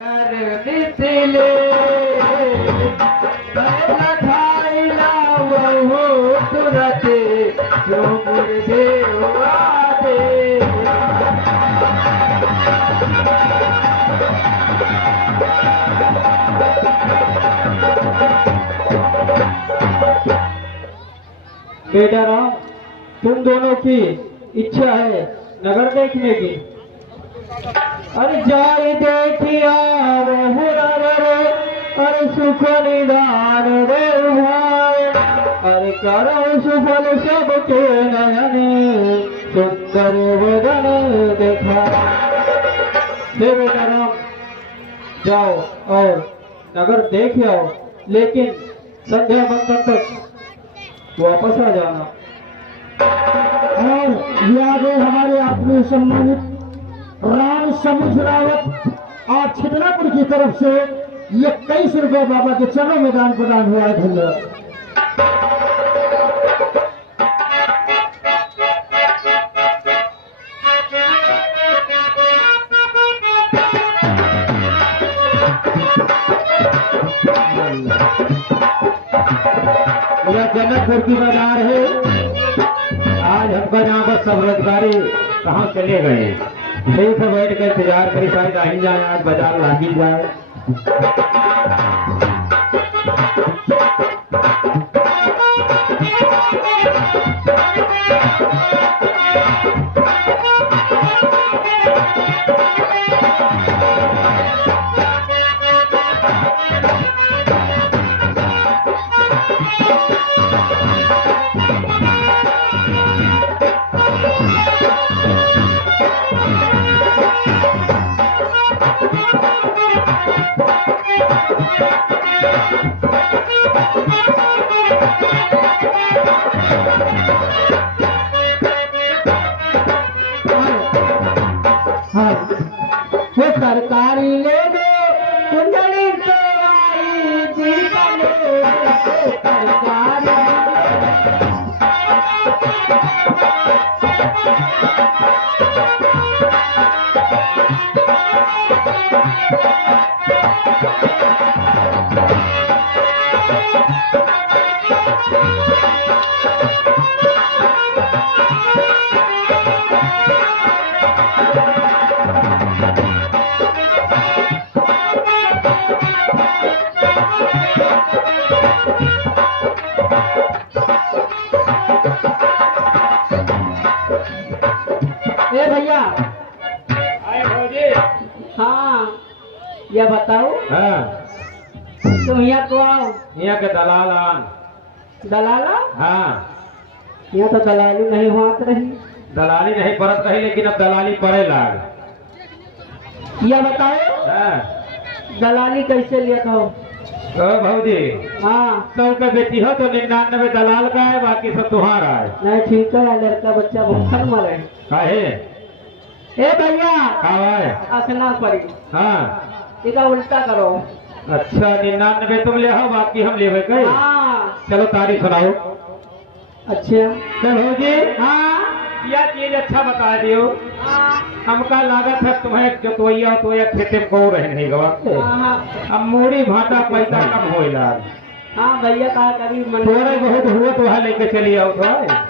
नितले खाइला वो तुरत जो देवा दे बेटा राम, तुम दोनों की इच्छा है नगर देखने की। अरे जाय देखिया अरे सुख निदान रे भाई, अरे करो सुफल सबके नयन सुंदर वदन देखा। बेटा राम, जाओ और नगर देख आओ, लेकिन संध्या मंथन तक वापस आ जाना। और याद है हमारे आत्मीय सम्मानित राम समुद्र रावत और छिदनापुर की तरफ से ये 21 रुपए बाबा के चरणों में दान प्रदान हुआ है। धन्यवाद। यह जनकपुर की बाजार है। आज हमका यहाँ पर सब रोजगारी कहाँ चले गए, ठीक है बैठ कर इंतजार करी शायद आ ही जाए, आज बाजार लागी जाए। सरकारी ले दो कुंडली तो आई जीवन सरकारी। भैया आए भौजी। हाँ, यह बताओ हाँ, तुम यहाँ तो आओ। यहाँ के दलाला। दलाला? हाँ, यहाँ तो दलाली नहीं होत रही। दलाली नहीं परत रही, लेकिन अब दलाली पड़े लाग। यह बताओ हाँ, दलाली कैसे लिया हो? भौजी हाँ, 100 का बेटी हो तो 99 दलाल का है, बाकी सब तुम्हारा है। नहीं ठीक है, लड़का बच्चा भूखा मरे। काहे? ए भैया है? असना पड़ी। हाँ, इसका उल्टा करो। अच्छा 99 तुम ले आओ, बाकी हम ले गए। हाँ, चलो तारीफ सुनाओ। अच्छा चलो जी। हाँ, यह चीज अच्छा बता दियो। हमका लागत है तुम्हें जोतवैया तो या खेते में को रहे नहीं गवा। अब मूड़ी भाटा पैसा कम हो लाग। हाँ भैया कहा कभी थोड़े बहुत हुआ तो वहाँ लेके चली आओ तो।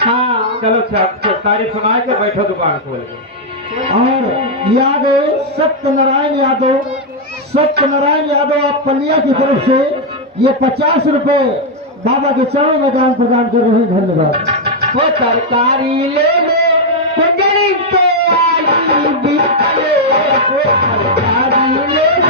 हाँ, चलो तारीफ सुना के बैठो दुकान खोल के। और यादव सत्यनारायण यादव, सत्यनारायण यादव आप पलिया की तरफ से ये 50 रुपए बाबा के चरणों में दान प्रदान कर रहे हैं। धन्यवाद। वो सरकारी ले लो कुंडली तो आई बीतले, वो सरकारी ले लो।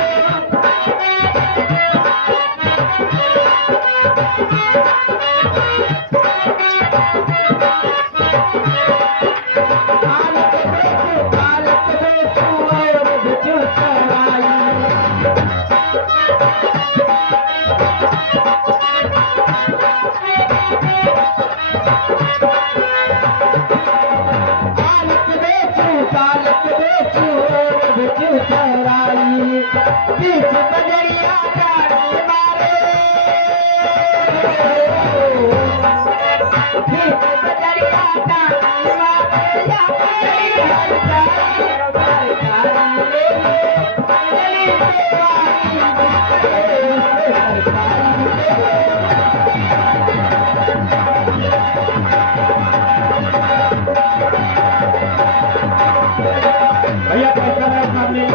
भैया कैसा है सामने?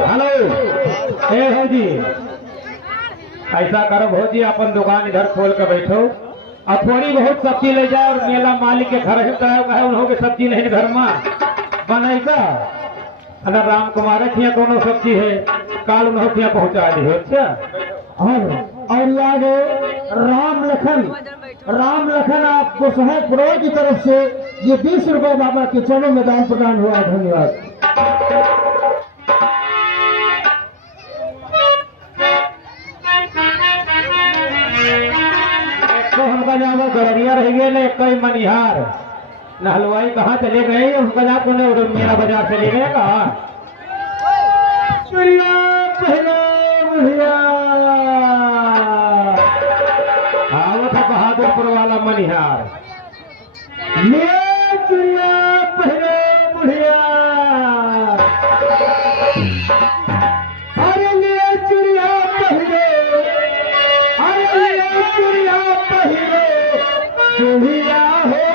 हेलो ए भौजी, ऐसा करो भौजी, अपन दुकान इधर खोल के बैठो और थोड़ी बहुत सब्जी ले जाए और मेला मालिक के घर है उन्हों के सब्जी नहीं घर में बनेगा। अगर राम कुमार यहाँ कोनो सब्जी है काल उन्हों यहाँ पहुँचा दी। अच्छा और याद राम लखन आपको सहायक पुरोह की तरफ से ये 20 रुपए बाबा के चरणों में दान प्रदान हुआ। धन्यवाद। तो हमका जाओ गड़रिया रह गए ना कई मनिहार न हलवाई कहाँ चले गए उनका जा को मेरा बाजार चले गए कहा चुरिया पहले बुढ़िया आवत है बहादुरपुर वाला मनिहार ले चुरिया पहले बुढ़िया अरे ले चुरिया पहले अरे ले चुरिया पहले बुढ़िया हो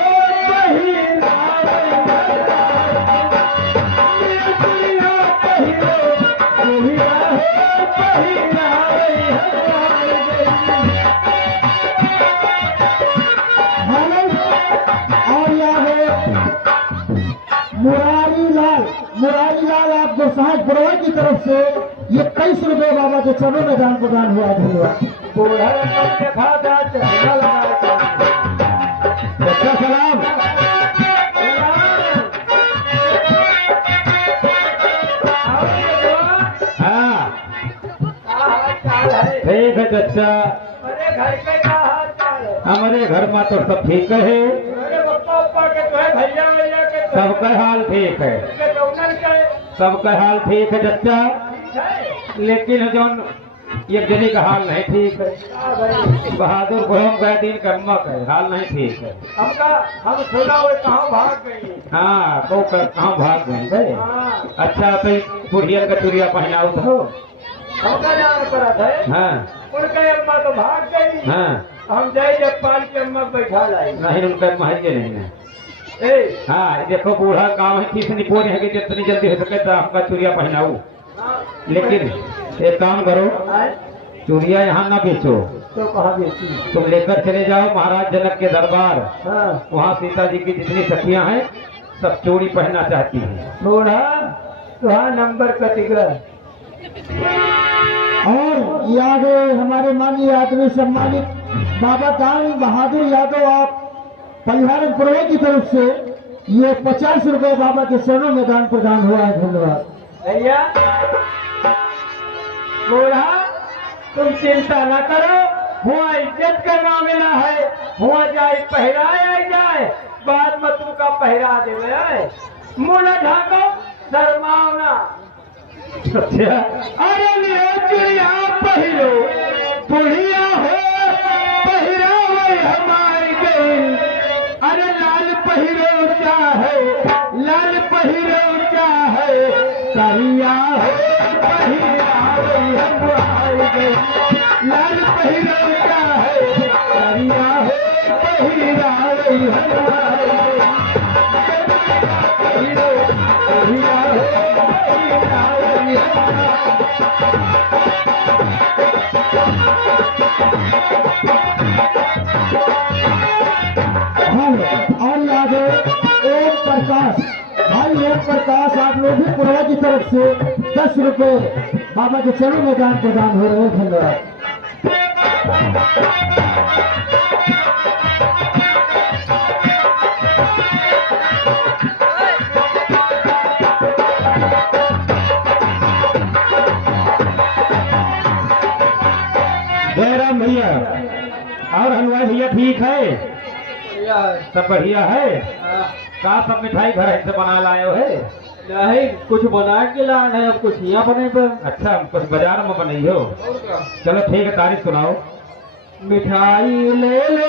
मुरारी लाल आपको सहायक पुरोह की तरफ से ये 23 रुपए बाबा के चरणों में दान प्रदान हुआ। धन्यवाद। सलाम हाँ ठीक है चचा हमारे घर में तो सब ठीक है सबका हाल ठीक है सबका हाल ठीक है चचा लेकिन जो एक जनी का हाल नहीं ठीक है बहादुर को हम गए दिन कर्मक है हाल नहीं ठीक है हम सुना हुए कहाँ भाग गई। हाँ तो कहाँ भाग गए अच्छा तो बुढ़िया का चूड़िया पहनाऊ तो हमका जाना पड़ा था। हाँ उनके अम्मा तो भाग गई। हाँ हम जाए जब पाल के अम्मा बैठा लाई नहीं उनका महंगे नहीं है ए हाँ देखो बूढ़ा काम है किस निपोर है कि जितनी जल्दी हो सके तो आपका चूड़िया पहनाऊ लेकिन एक काम करो चूड़िया यहाँ ना बेचो तो कहाँ बेची। तुम लेकर चले जाओ महाराज जनक के दरबार हाँ वहाँ सीता जी की जितनी सखियां हैं सब चूड़ी पहनना चाहती हैं। बूढ़ा तुहार नंबर कटिगा। और याद हमारे माननीय आदमी सम्मानित बाबा दान बहादुर यादव आप परिहार पुरोह की तरफ से ये 50 रुपए बाबा के चरणों में दान प्रदान हुआ है। धन्यवाद। भैया बूढ़ा तुम चिंता न करो हुआ इज्जत का मामला है हुआ जाए पहराया जाए बाद में तुमका पहरा दे मुँह ढाको शर्मावना। अच्छा अरे ले चुड़िया पहिरो बुढ़िया हो पहिरावे हमारी गई। अरे लाल पहिरो चाहे लाल पहिरो चाहे करिया हो पहिरावे हमारी गई। लाल पहिरो चाहे करिया हो पहिरावे हमारी गई। पहिरो पहिरा हो पहिरावे और याद ओम प्रकाश भाई ओम प्रकाश आप लोग भी पुरोह की तरफ से 10 रुपए बाबा के चरणों में दान प्रदान हो रहे हैं। धन्यवाद। जयराम भैया और हलवाई भैया ठीक है सब बढ़िया है का सब मिठाई घर से बना लाए हो है नहीं कुछ बना के लाना है अब कुछ यहाँ बने पर। अच्छा कुछ बाजार में बनाई हो चलो ठीक है तारीफ सुनाओ। मिठाई ले लो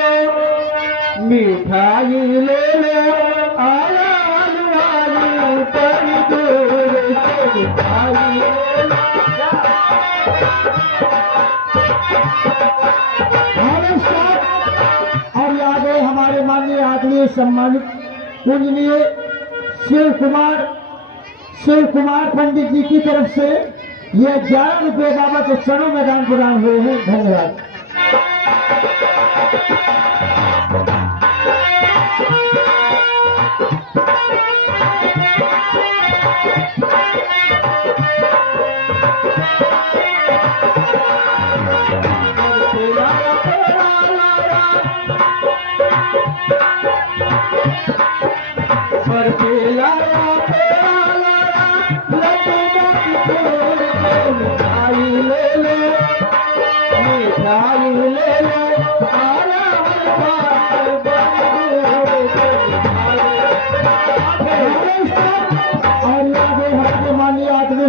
मिठाई ले लो आया हलवाई पर दूर से मिठाई ले लो। और आगे हमारे माननीय आदरणीय सम्मानित पूजनीय शिव कुमार पंडित जी की तरफ से ये 11 रुपये बाबा के चरणों में दान प्रदान हुए हैं। धन्यवाद।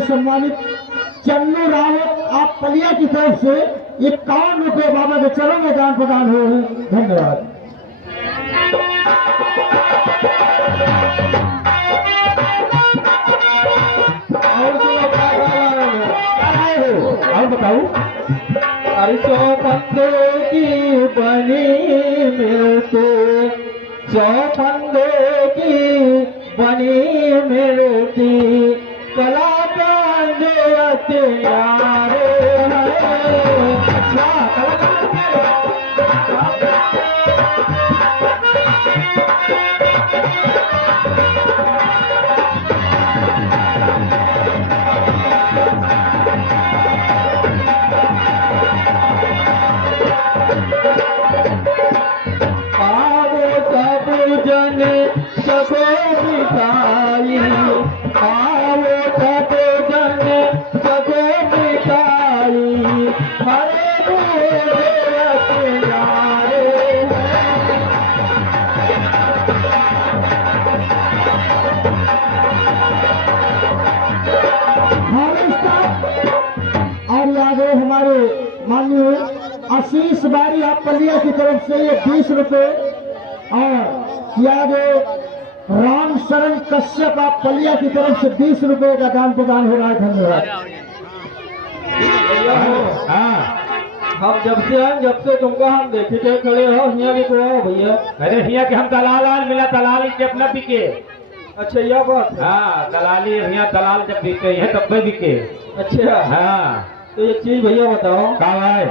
सम्मानित चन्नू रावत आप पलिया की तरफ से 51 रुपये बाबा के चरणों में दान प्रदान हुए हैं। धन्यवाद। और बताओ। अरसो पंदो की बनी मिलते, चौपंदो की बनी मिलती, कला यारे आओ सब जन सबे मिठाई, आओ सब जन सबे मिठाई, हरे यारे। और आगे हमारे माननीय आशीष बारी आप पलिया की तरफ से ये 20 रुपये और आगे राम शरण कश्यप आप पलिया की तरफ से 20 रुपये का दान प्रदान हो रहा है। धन्यवाद। हाँ हम जब से तुमको हम देखे थे खड़े हो हिया भी को आओ भैया। अरे भैया के हम दलाल मिला, दलाल के अपना बिके। अच्छा यह बात। हाँ दलाली भैया, दलाल जब बिके हैं तब भी बिके। अच्छा हाँ तो एक चीज भैया बताओ, कहाँ है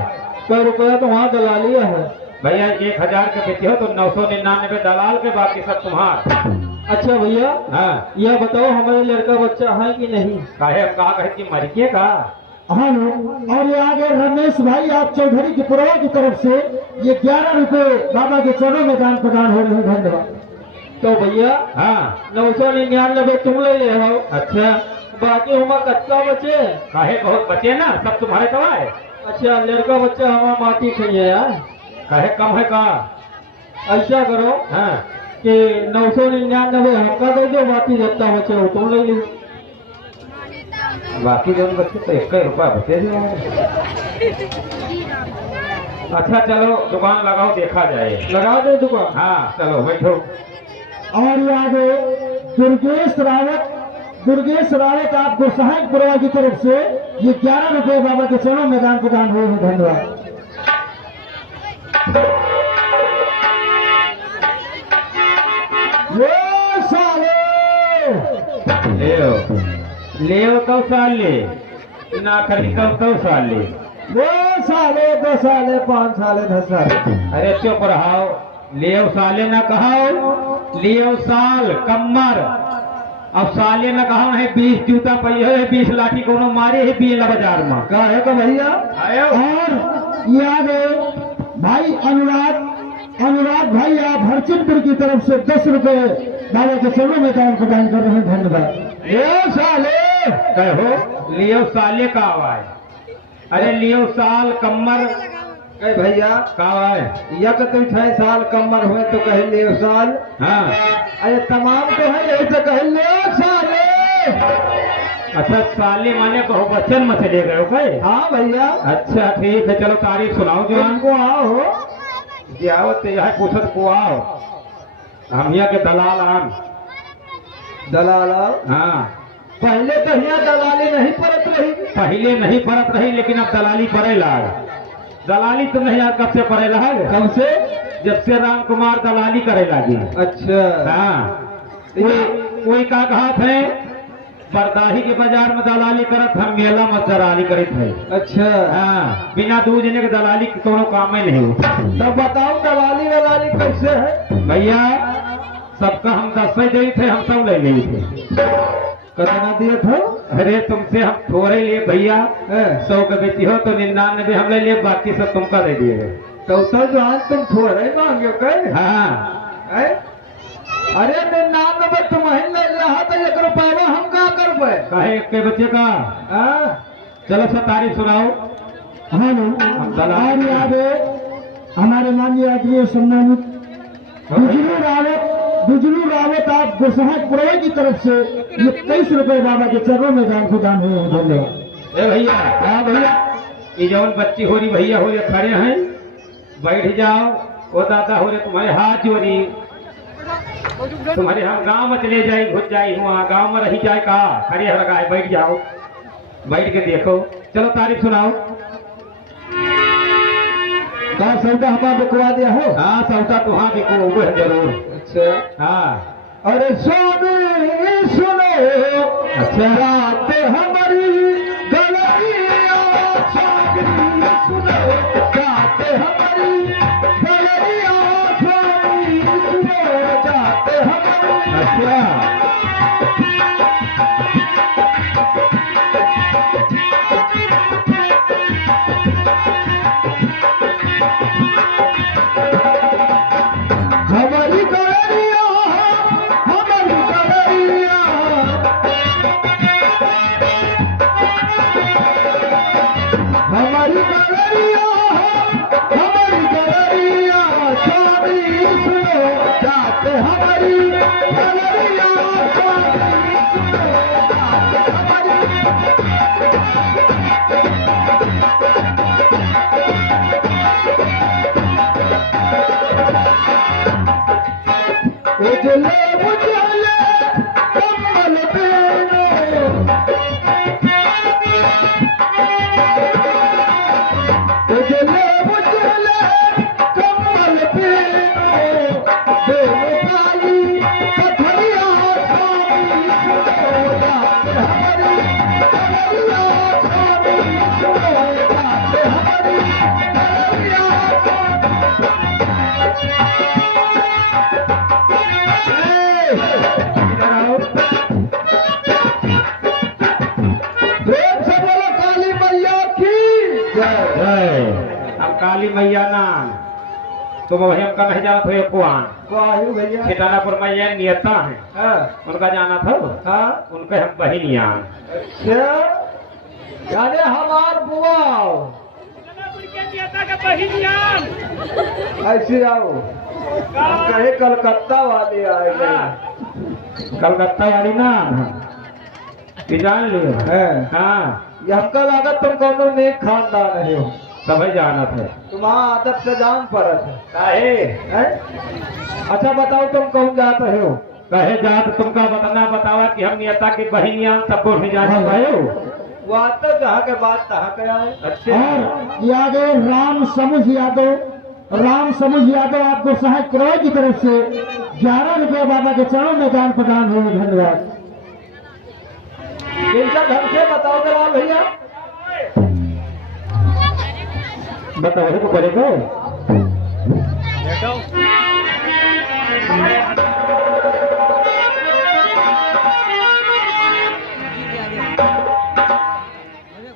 क्या रुपया तो वहाँ दलाली है भैया? 1000 के बेचे हो तो 999 दलाल के, बाकी सब तुम्हारा। अच्छा भैया हाँ यह बताओ हमारे लड़का बच्चा है कि नहीं? काहे हम कहा कहे कि मरिए का। हाँ और ये आगे रमेश भाई आप चौधरी की पुरवा की तरफ से ये 11 रुपये बाबा के चरणों में दान प्रदान हो रहे हैं। धन्यवाद। तो भैया हाँ 999 तुम ले हो। अच्छा बाकी हमारा कच्चा बचे काहे बहुत बचे ना, सब तुम्हारे कवा है। अच्छा लड़का बच्चा हमारा माटी खाइए यार, काहे कम है का? ऐसा करो हाँ कि 999 हमका दे दो, बाकी जितना बचे हो तुम ले लो। बाकी जो बच्चे तो 1 रुपया बचे थे। अच्छा चलो दुकान लगाओ, देखा जाए। लगा दे दुकान। हाँ चलो बैठो। और ये आगे दुर्गेश रावत आप गोसाई पुरवा की तरफ से ये 11 रुपये बाबा के चरणों में दान प्रदान हुए हैं। धन्यवाद। ये साले ले तो साल ले ना खरीदो तो साल ले। 2 साले 2 साले 5 साले 10 साले। अरे चुप रहो, ले साले ना कहो, ले साल कम्मर। अब साले न कहा है 20 जूता पहिए है, 20 लाठी कोनो मारे है बीला बाजार में। का है तो भैया। और ये आगे भाई अनुराग भाई आप हरचिंदपुर की तरफ से 10 रुपये बाबा के चरणों में दान प्रदान कर रहे हैं। धन्यवाद। लियो साले कहो, लियो साले का आवाज। अरे लियो साल कम्मर कहे भैया का आवाज। या तो तुम 6 साल कमर हुए तो कहे लियो साल। हाँ अरे तमाम तो है यही तो कहे लियो साले। अच्छा साले माने बहुवचन में चले गए हो गए। हाँ भैया। अच्छा ठीक है, चलो तारीफ सुनाओ जो हमको आओ आवत यह पूछत को आओ। हम यहाँ के दलाल आन दलाल। हाँ पहले तो यहाँ दलाली नहीं परत रही। पहले नहीं परत रही, लेकिन अब दलाली पड़े लाग। दलाली तुम नहीं यार कब से पड़ेला है? कब से? जब से राम कुमार दलाली करे लगी। अच्छा। हाँ कोई का कहा थे बरदाही के बाजार में दलाली करत हम मेला में दलाली करत है। अच्छा। हाँ बिना दू जने के दलाली के कोनो काम ही नहीं होता। तब बताओ दलाली वलाली कैसे है? भैया सबका हम 10 दे थे, हम सब ले लिए थे। कितना दिए थे? अरे तुमसे हम थोड़े लिए भैया, 100 का बेची हो तो 99 हम ले लिए, बाकी सब तुमका दे दिए। तो जो आज तुम थोड़े मांगे कहे? हाँ अरे 99 तुम ही ले रहा तो 1 रुपया हम का करबे? कहे के बच्चे का। चलो सब तारीफ सुनाओ। हाँ और याद हमारे माननीय आदरणीय सम्मानित बिजलू रावत आप गोसाईपुरवा की तरफ से ये 23 रुपए बाबा के चरणों में दान प्रदान हुए हैं। धन्यवाद। ए भैया। हाँ भैया ये जौन बच्ची हो रही भैया हो रही खड़े हैं, बैठ जाओ। वो दादा हो रहे तुम्हारे हाथ जोड़ी, तुम्हारे हम गांव में चले जाए, घुस जाए वहाँ गांव में रही जाए का खड़े हर गाय, बैठ जाओ, बैठ के देखो। चलो तारीफ सुनाओ। का सौदा हमारा बिकवा दिया हो? हाँ सौदा तुहाँ बिको वो है जरूर। अच्छा। हाँ अरे सोनी सुनो, अच्छा बात हमारी गलरिया छागरी सुनो, बात हमारी गलरिया छागरी सुनो, बात हमारी। अच्छा हमारी गलरिया, हमारी गलरिया, हमारी गलरिया, हमारी गलरिया छागरी सुनो, बात हमारी गलरिया छागरी सुनो, बात उजले उजले कमल पेनो, उजले उजले कमल पेनो, बेलुकाली कथरिया स्वामी सुनो, बात हमारी गलरिया स्वामी सुनो, बात हमारी गलरिया प्रेम से बोलो काली मैया की जय। जय। अब काली मैया ना तुम वही हमका नहीं जाना था कुआन वायु भैया। खिटानापुर में ये नियता है, हाँ उनका जाना था। हाँ। उनके हम बहिनिया। अच्छा यानी हमार बुआ ऐसे आओ, हम कहे कलकत्ता वाले आए गए। कलकत्ता वाली ना कि जान लियो। हाँ ये हमका लागत तुम कौनो नेक खानदान है हो, सभी जाना था। तुम्हारा आदत से जान पड़त है। काहे हैं? अच्छा बताओ तुम कौन जाते हो? कहे जात तुमका बताना बतावा कि हम नियता की बहिनिया सबको भी जाना भाई। वो तो जहाँ के बाद तहाँ के आए। अच्छा और यादव राम समूह यादव आपको सहायक पुरवा की तरफ से 11 रुपए बाबा के चरणों में दान प्रदान हुए। धन्यवाद। इनका ढंग से बताओ जरा भैया। बताओ तो करेगा।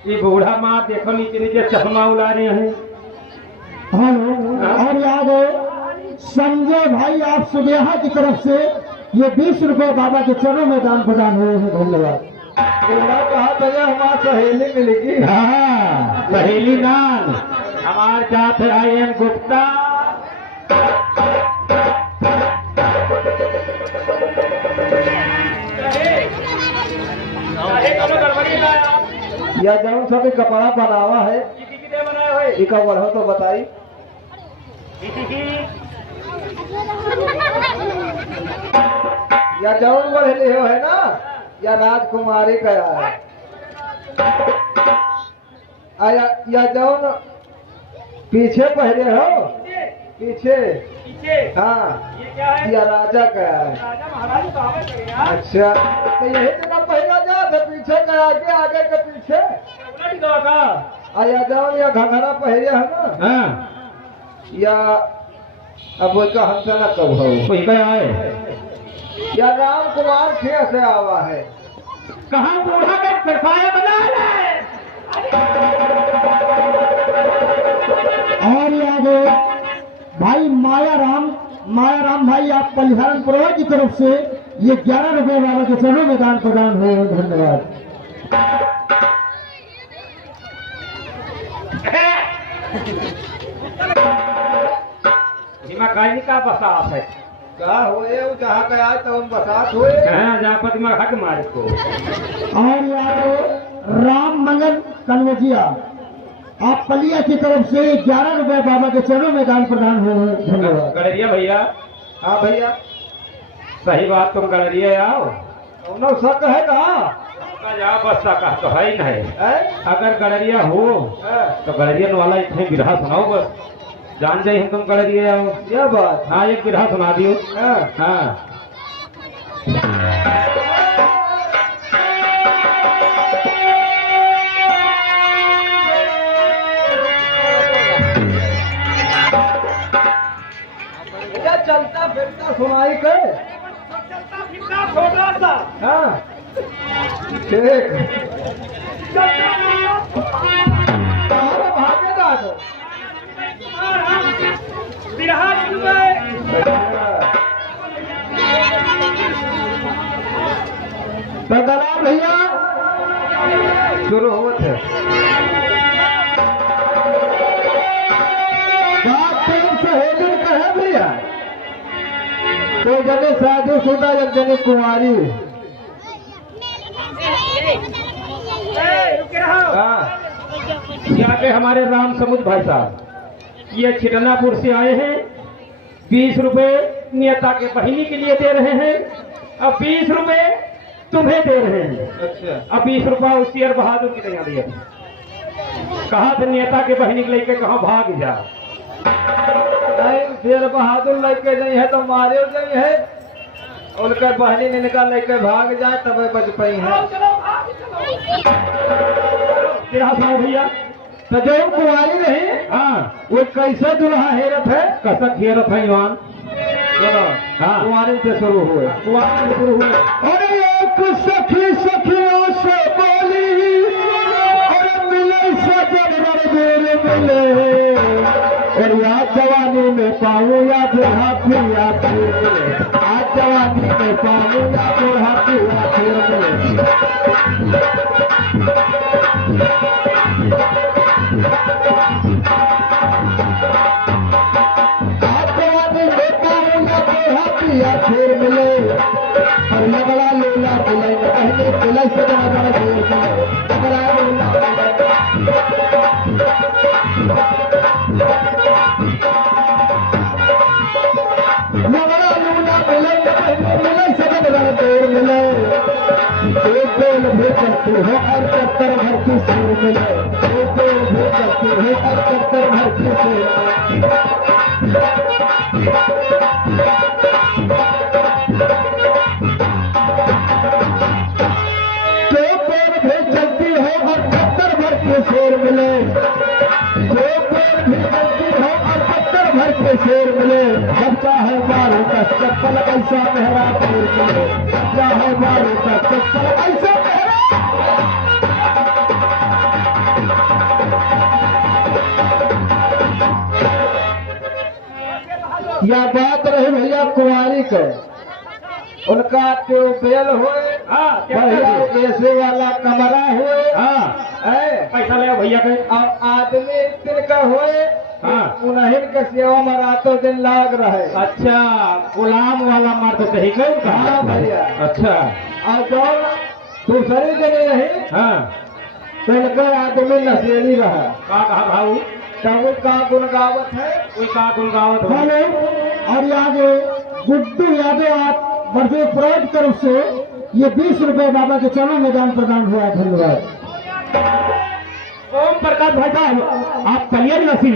ये बूढ़ा माँ देखो नीचे नीचे चश्मा उड़ा रहे हैं। हेलो। और यादव संजय भाई आप सुबेहा की तरफ से ये 20 रुपए बाबा के चरणों में दान प्रदान हुए हैं। धन्यवाद। बूढ़ा कहा भैया हमारी सहेली मिलेगी। हाँ सहेली नाम हमार जात है IM गुप्ता। या जाऊं सभी कपड़ा बनावा है, इका बढ़ो तो बताई। या जौन बढ़े हो है ना, या राजकुमारी का है, या जौन पीछे पहले हो, पीछे। पीछे हाँ, ये क्या है? या राजा का है। राजा महाराज तो आवे करे यार। अच्छा, तो यही तेरा पहला जात है, पीछे का आगे, आगे का पीछे। उलट दो का। आया जाओ या घघरा पहले है ना, हाँ या अब वो का हमसे न कब हो, कोई क्या है? या राम कुमार खे से आवा है। कहाँ बूढ़ा का सरफाया बना है? और ये आगे भाई माया राम भाई, आप पलिहारन पुरोहित की तरफ से ये 11 रुपए बाबा के चरणों में दान प्रदान हो, धन्यवाद। दिमाग का बसात है। क्या हुए वो जहाँ का आए तो हम बसात हुए। कहाँ जहाँ पर दिमाग हक मारे को। और यहाँ राम मंगल कन्वजिया, आप पलिया की तरफ से 11 रुपए बाबा के चरणों में दान प्रदान हो, धन्यवाद। गड़रिया भैया, हाँ भैया, सही बात, तुम गड़रिया आओ। कौनो शक है कहाँ जाओ, बस का तो है ही नहीं। है? अगर गड़रिया हो तो गड़रियन वाला इतने बिरहा सुनाओ, बस जान जाए हम तुम गड़रिया आओ। यह बात। हाँ, एक बिरहा सुना दियो। हाँ। हाँ क्या चलता फिरता सुनाई कर। चलता फिरता छोटा सा। हाँ, ठीक। चलता फिरता कहाँ भागेगा तो? बिरहा सुनवाए। तो दलाल भैया शुरू होत है। बात प्रेम से हेतु कहे भैया, तो जने शादीशुदा एक जने कुंवारी। रुके रहो। हाँ, यहाँ पे हमारे राम समुद्र भाई साहब ये छिटनापुर से आए हैं। 20 रुपए नियता के बहिनी के लिए दे रहे हैं, अब 20 रुपए तुम्हें दे रहे हैं। अच्छा। अब 20 रुपया उस शेर बहादुर की तरह दिए। कहा था नियता के बहिनी के लेके कहाँ भाग जा। नहीं, शेर बहादुर लेके नहीं है तो मारे नहीं है, उनके बहनी ने निकाल लेके भाग जाए तब बच पाई है। चलो भाग चलो। तेरा सुनो भैया। तो जो कुंवारी नहीं, हाँ, वो कैसे दुल्हा हेरत है। कसक घेरत है ईमान। चलो, हाँ। कुंवारी से शुरू हुए। कुआं शुरू हुए। अरे एक सखी सखियों से बोली, अरे मिले सजन बरबेर मिले, और याद जवानी में पाऊँ या बुढ़ा फिर या फिर मिले, आज जवानी में पाऊँ या बुढ़ा फिर या फिर मिले। आज जवानी में पाऊँ या बुढ़ा फिर या फिर मिले, और लगड़ा लोला मिले पहले मिले सजन बरबेर मिले, लगड़ा लोला लगड़ा लूना मिले मिले सजन बरबेर मिले, एक बेल भी चलती है और चक्कर भर की सूर मिले, एक बेल भी चलती है और चक्कर भर की सूर जो पेड़ भी चलती है और चक्कर भर के शेर मिले, जो पेड़ भी चलती है और चक्कर भर के शेर मिले, जब चाहे मारो का चप्पल ऐसा मेहरा पेड़ मिले, जब चाहे मारो का चप्पल ऐसा मेहरा। या बात रही भैया कुंवारी के, उनका ट्यूबवेल हुए, हाँ, क्या बढ़िया करें? एसी वाला कमरा हुए, हाँ, है, पैसा ले भैया के। और आदमी तिनका हुए, हाँ। उन्हीं के सेवा में रातों दिन लाग रहे। अच्छा, गुलाम वाला मर्द सही कहो। हाँ भैया। अच्छा, और जो दूसरी जगह रही, हाँ, तो इनका आदमी नशेड़ी रहा, का कहा भाऊ? तब का गुणगावत है। कोई का गुनगावत हो? हेलो, और आगे गुड्डू यादव, आप बड़े प्राइड तरफ से ये 20 रुपए बाबा के चरणों में दान प्रदान हुआ, धन्यवाद। ओम प्रकाश भाई साहब, आप कलियर नसी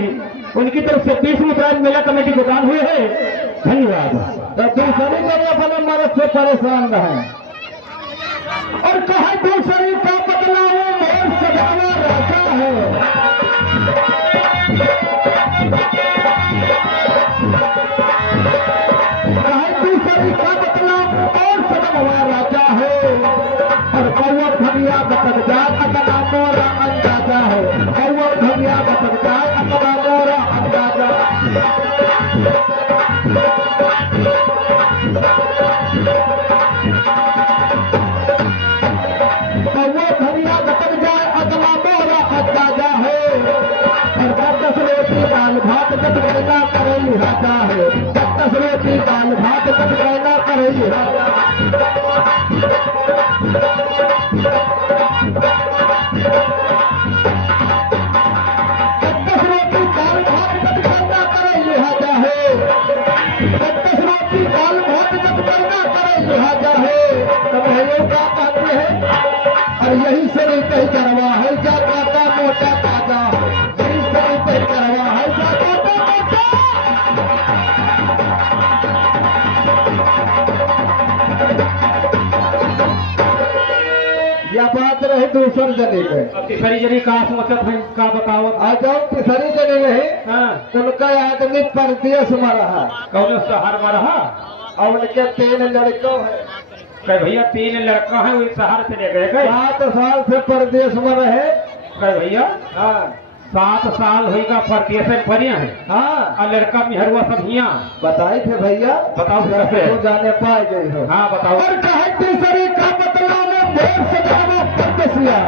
उनकी तरफ से 20 रुपये मेला कमेटी दुकान हुए है। धन्यवाद। तो दूसरी जगह अपने मदद से परेशान रहे और कहा दूसरी का बदलाव मोर सजावा राजा है। कहा दूसरी का बदलाव मोर सजावा राजा है और कौवा भनिया बतक जाए अपना मोरा अंदाजा है। कौवा भनिया बतक जाए अपना मोरा अंदाजा। कौवा भनिया बतक जाए अपना मोरा अंदाजा है और 10 रोटी दाल भात कट कहना करे राजा है। 10 रोटी दाल भात कट कहना करे राजा। और यही से नहीं कही करवा है जा काटा मोटा ताजा। यही से नहीं कही करवा है जा काटा मोटा। यह बात रही दूसर जने में। अब तीसरी जनी का मतलब है का बताओ। आ जाओ तीसरी जने रहे हाँ उनका आदमी परदेश में रहा कौन शहर में रहा और उनके 3 लड़कों है। कहे भैया 3 लड़का है वही शहर से ले गए गए 7 साल से परदेश में रहे। कहे भैया हाँ 7 साल होगा परदेश में बढ़िया है। हाँ और लड़का मिहरुआ सब हिया बताए थे भैया। बताओ जरा से। तो जाने पाए गए हो। हाँ बताओ। और कहे तीसरी का बदलाव में मोर सजावा परदेसिया।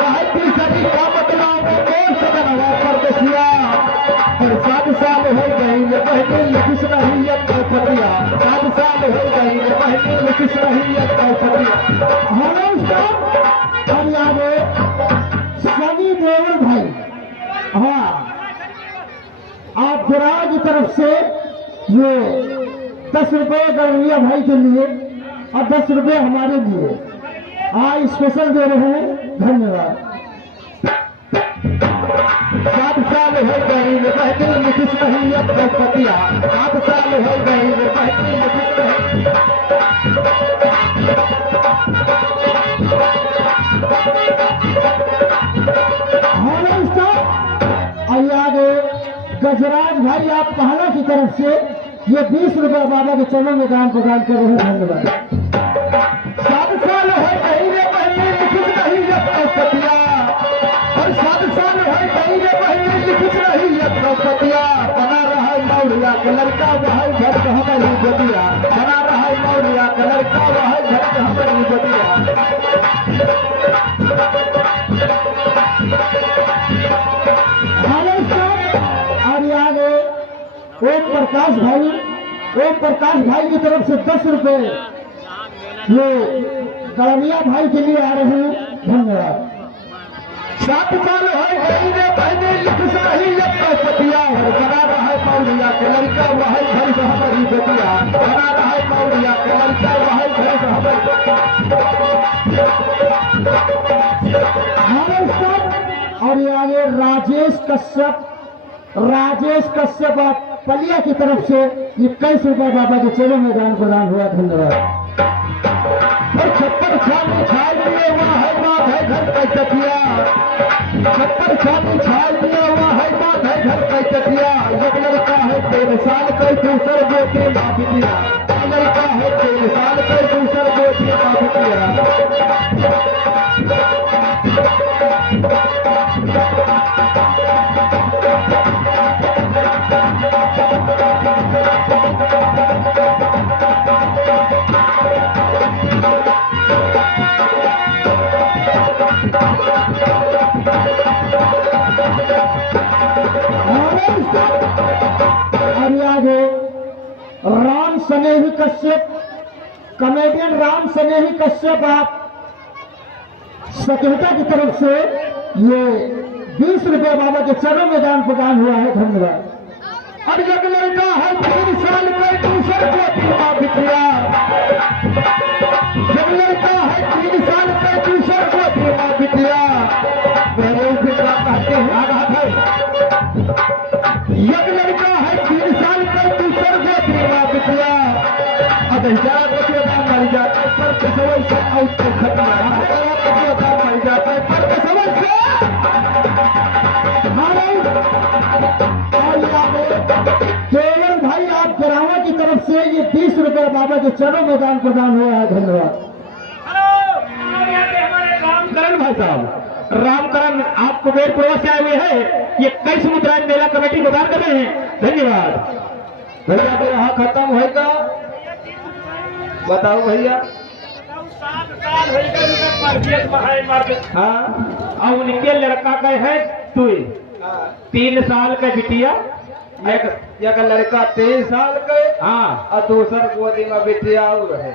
कहे तीसरी का बदलाव में मोर सजावा परदेसिया और 7 साल हो गई ये पहले लिखिस नहीं ये कौपतिया। 7 साल हो गई ये पहले लिखिस नहीं ये कौपतिया। हेलो स्टाफ हम आगे सनी देवर भाई। हाँ आप विराज की तरफ से ये 10 रुपये गरमिया भाई के लिए और 10 रुपये हमारे लिए आज स्पेशल दे रहे हैं। धन्यवाद। 7 साल हो गई ये पहले लिखिस नहीं ये कौपतिया। 7 साल हो गई ये पहले लिखिस नहीं। हेलो स्टाफ और आगे गजराज भाई आप पहला की तरफ से ये 20 रुपये बाबा के चरणों में दान प्रदान कर रहे हैं। धन्यवाद। 7 साल हो गई ये पहले लिखिस नहीं ये कौपतिया और 7 साल हो गई ये पहले लिखिस नहीं ये कौपतिया। बना रहा मौलिया का लड़का वह घर का हमारी बदिया। बना रहा मौलिया का लड़का वह घर का हमारी बदिया। और आगे ओम प्रकाश भाई की तरफ से 10 रुपए ये गलमिया भाई के लिए आ रहे हैं। धन्यवाद। 7 साल हो गई रे पहले लिखिस नहीं ये कौपतिया और बना रहा है मौलिया के लड़का वह घर से हमारी बदिया। बना रहा है मौलिया के लड़का वह घर से हमारी। और ये आगे राजेश कश्यप पलिया की तरफ से 21 रुपये बाबा के चरणों में दान प्रदान हुआ। धन्यवाद। और 56 छाली छाल लिए हुआ है माँ है घर कैचटिया। 56 छाली छाल लिए हुआ है माँ है घर कैचटिया। एक लड़का है 3 साल का दूसर बेटी माँ बिटिया। लड़का है 3 साल का दूसर बेटी माँ बिटिया। और आगे राम स्नेही कश्यप कॉमेडियन राम स्नेही कश्यप आप सकेता की तरफ से ये 20 रुपये बाबा के चरणों में दान प्रदान हुआ है। धन्यवाद। और एक लड़का है 3 साल में दूसर बेटी माँ बिटिया। एक लड़का है 3 साल में दूसर बेटी माँ बिटिया। बाबा के चरणों में दान प्रदान हुआ है। धन्यवाद। रामकरण भाई साहब, रामकरण आप कुबेरपुरा से आए हुए हैं, ये 21 मुद्राएं मेला कमेटी को दान कर रहे हैं। धन्यवाद भैया। तो यहाँ खत्म होगा, बताओ भैया। हाँ, और उनके लड़का का है 3 साल का बिटिया, एक लड़का 3 साल के हाँ, और दूसर गोदी में बिटिया और है।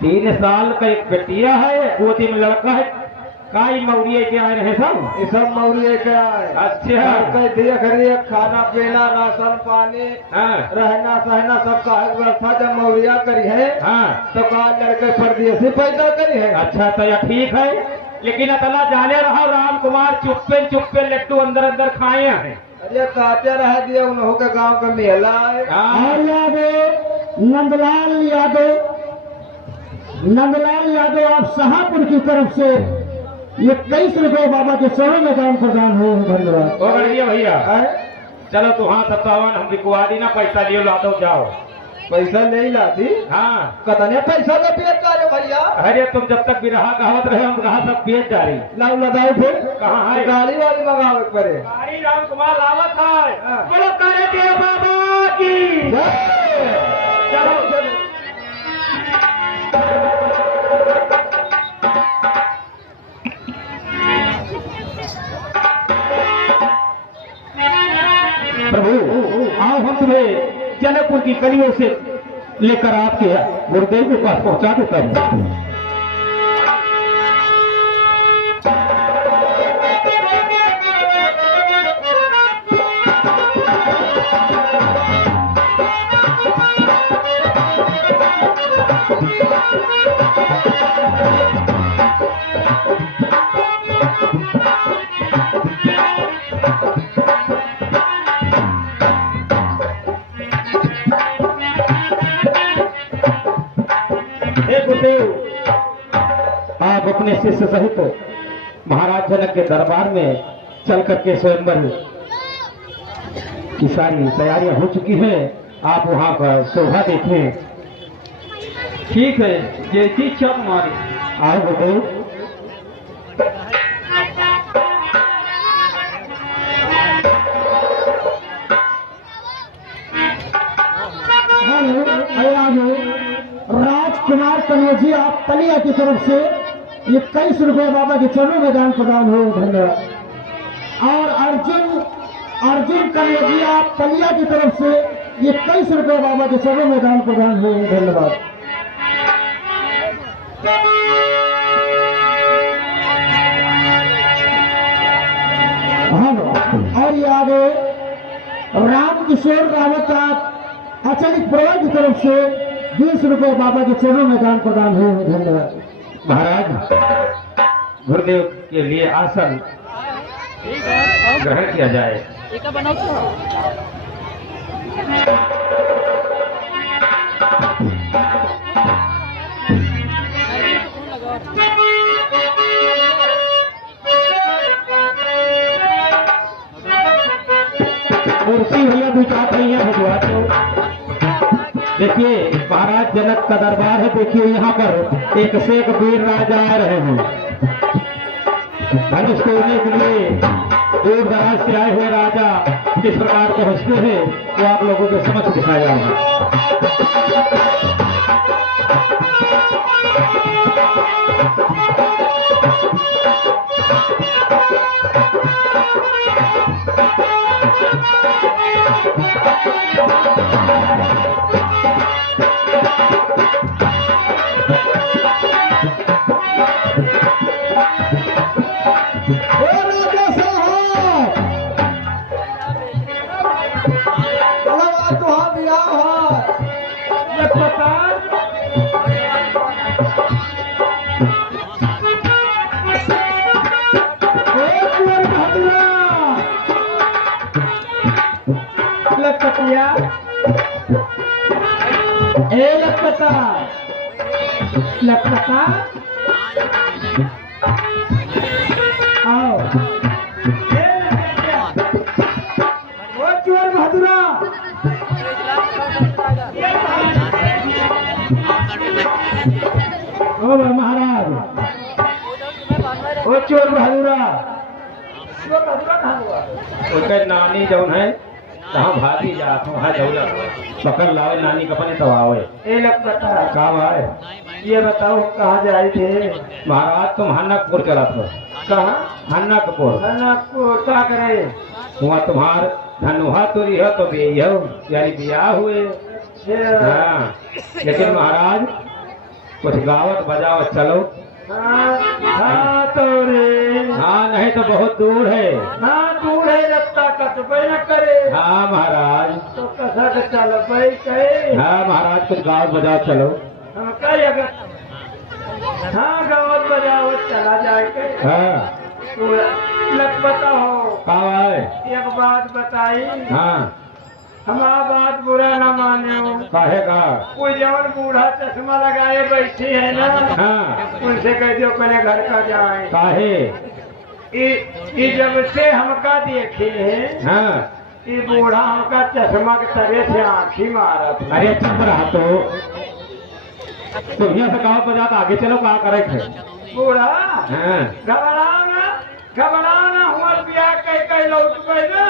3 साल का एक बेटिया है, गोदी में लड़का है। काई मौरिये के आए रहे सब, ये सब मौर्य के आए। अच्छा। घर के देख रही खाना पीना राशन पानी हाँ रहना सहना सब का व्यवस्था जब मौर्या करी है हाँ, तो कहा लड़के परदेसी पैदा करी है। अच्छा तो यह ठीक है, लेकिन अतला जाने रहा राम कुमार चुप्पे चुप्पे लड्डू अंदर अंदर खाए हैं। अरे काटे रह दिया उन्हों के गांव का मेला है। हाँ, और यादव नंदलाल यादव आप शाहपुर की तरफ से ये 23 रुपए बाबा के चरणों में दान प्रदान हुए हैं। धन्यवाद। हो गया भैया। हैं? चलो तो हाँ 57 हम बिकवा दी ना, पैसा लियो ला दो जाओ। पैसा ले ला दी। हाँ, कतने पैसा का बेच डाले भैया। अरे तुम जब तक बिरहा कहावत रहे हम कहा सब बेच डाली। लाओ लगाओ फिर। कहाँ है गाड़ी वाली मंगावे पड़े। गाड़ी? राम कुमार लावत है। हाँ। बोलो करे देव बाबा की। चलो प्रभु, आओ हम तुम्हें जनकपुर की गलियों से लेकर आपके गुरुदेव के पास पहुंचा देता हूँ। आप अपने शिष्य सहित महाराज जनक के दरबार में चल करके स्वयंवर की सारी तैयारियां हो चुकी हैं। आप वहां पर शोभा देखें। ठीक है, जैसी चप मारे। आओ गुरुदेव। राजकुमार कन्वजी आप पलिया की तरफ से ये 21 रुपए बाबा के चरणों में दान प्रदान हुए। धन्यवाद। और अर्जुन कन्वजी आप पलिया की तरफ से ये 21 रुपए बाबा के चरणों में दान प्रदान हुए। धन्यवाद। हाँ, और ये आगे राम किशोर रावत आप अचलित प्रभा की तरफ से 20 रुपए बाबा के चरणों में दान प्रदान हुए हैं। धन्यवाद। महाराज, गुरुदेव के लिए आसन ग्रहण किया जाए। कुर्सी भैया बिठाते हैं भिजवा दो। देखिए महाराज जनक का दरबार है। देखिए यहाँ पर एक से एक वीर राजा आ रहे हैं। धनुष तोड़ने के लिए दूर दराज से आए हुए राजा किस प्रकार पहुंचते हैं वो आप लोगों के समक्ष दिखाया जाएगा। लखपता आओ। ओ चोर बहादुरा वो चोर बहादुरा कहाँ हुआ? उसके नानी जौन है कहाँ भागी जात वहाँ जौला पकड़ लावे नानी कपने तो आवे ये लग पता है। का भाई ये बताओ कहाँ जाए थे? महाराज तुम हन्नकपुर चला था कहाँ? हन्नकपुर आपको क्या करे? वहाँ तुम्हार धनुहा तुरी हो तो बेहो यानी बियाह हुए हाँ लेकिन महाराज कुछ गावत बजावत चलो हाँ तो रे हाँ नहीं तो बहुत दूर है हाँ दूर है रस्ता कटबे न करे हाँ महाराज तो कसा के चल भाई कहे हाँ महाराज कुछ गावत बजावत चलो हम कहे अगर हाँ गावत बजावत चला जाए के हाँ तो लग बताओ का है एक बात बताई हाँ हमारा बात बुरा न माने हो काहे का कोई जवन बूढ़ा चश्मा लगाए बैठी है ना हाँ उनसे कह दो पहले घर का जाए काहे ये जब से हमका देखे है हाँ ये बूढ़ा हमका चश्मा के तरह से आँखी मारा था। अरे चुप रहा तो यहाँ से गाँव बजा आगे चलो क्या करे थे बूढ़ा हाँ घबराओ ना हुआ बियाह कह लौट गए ना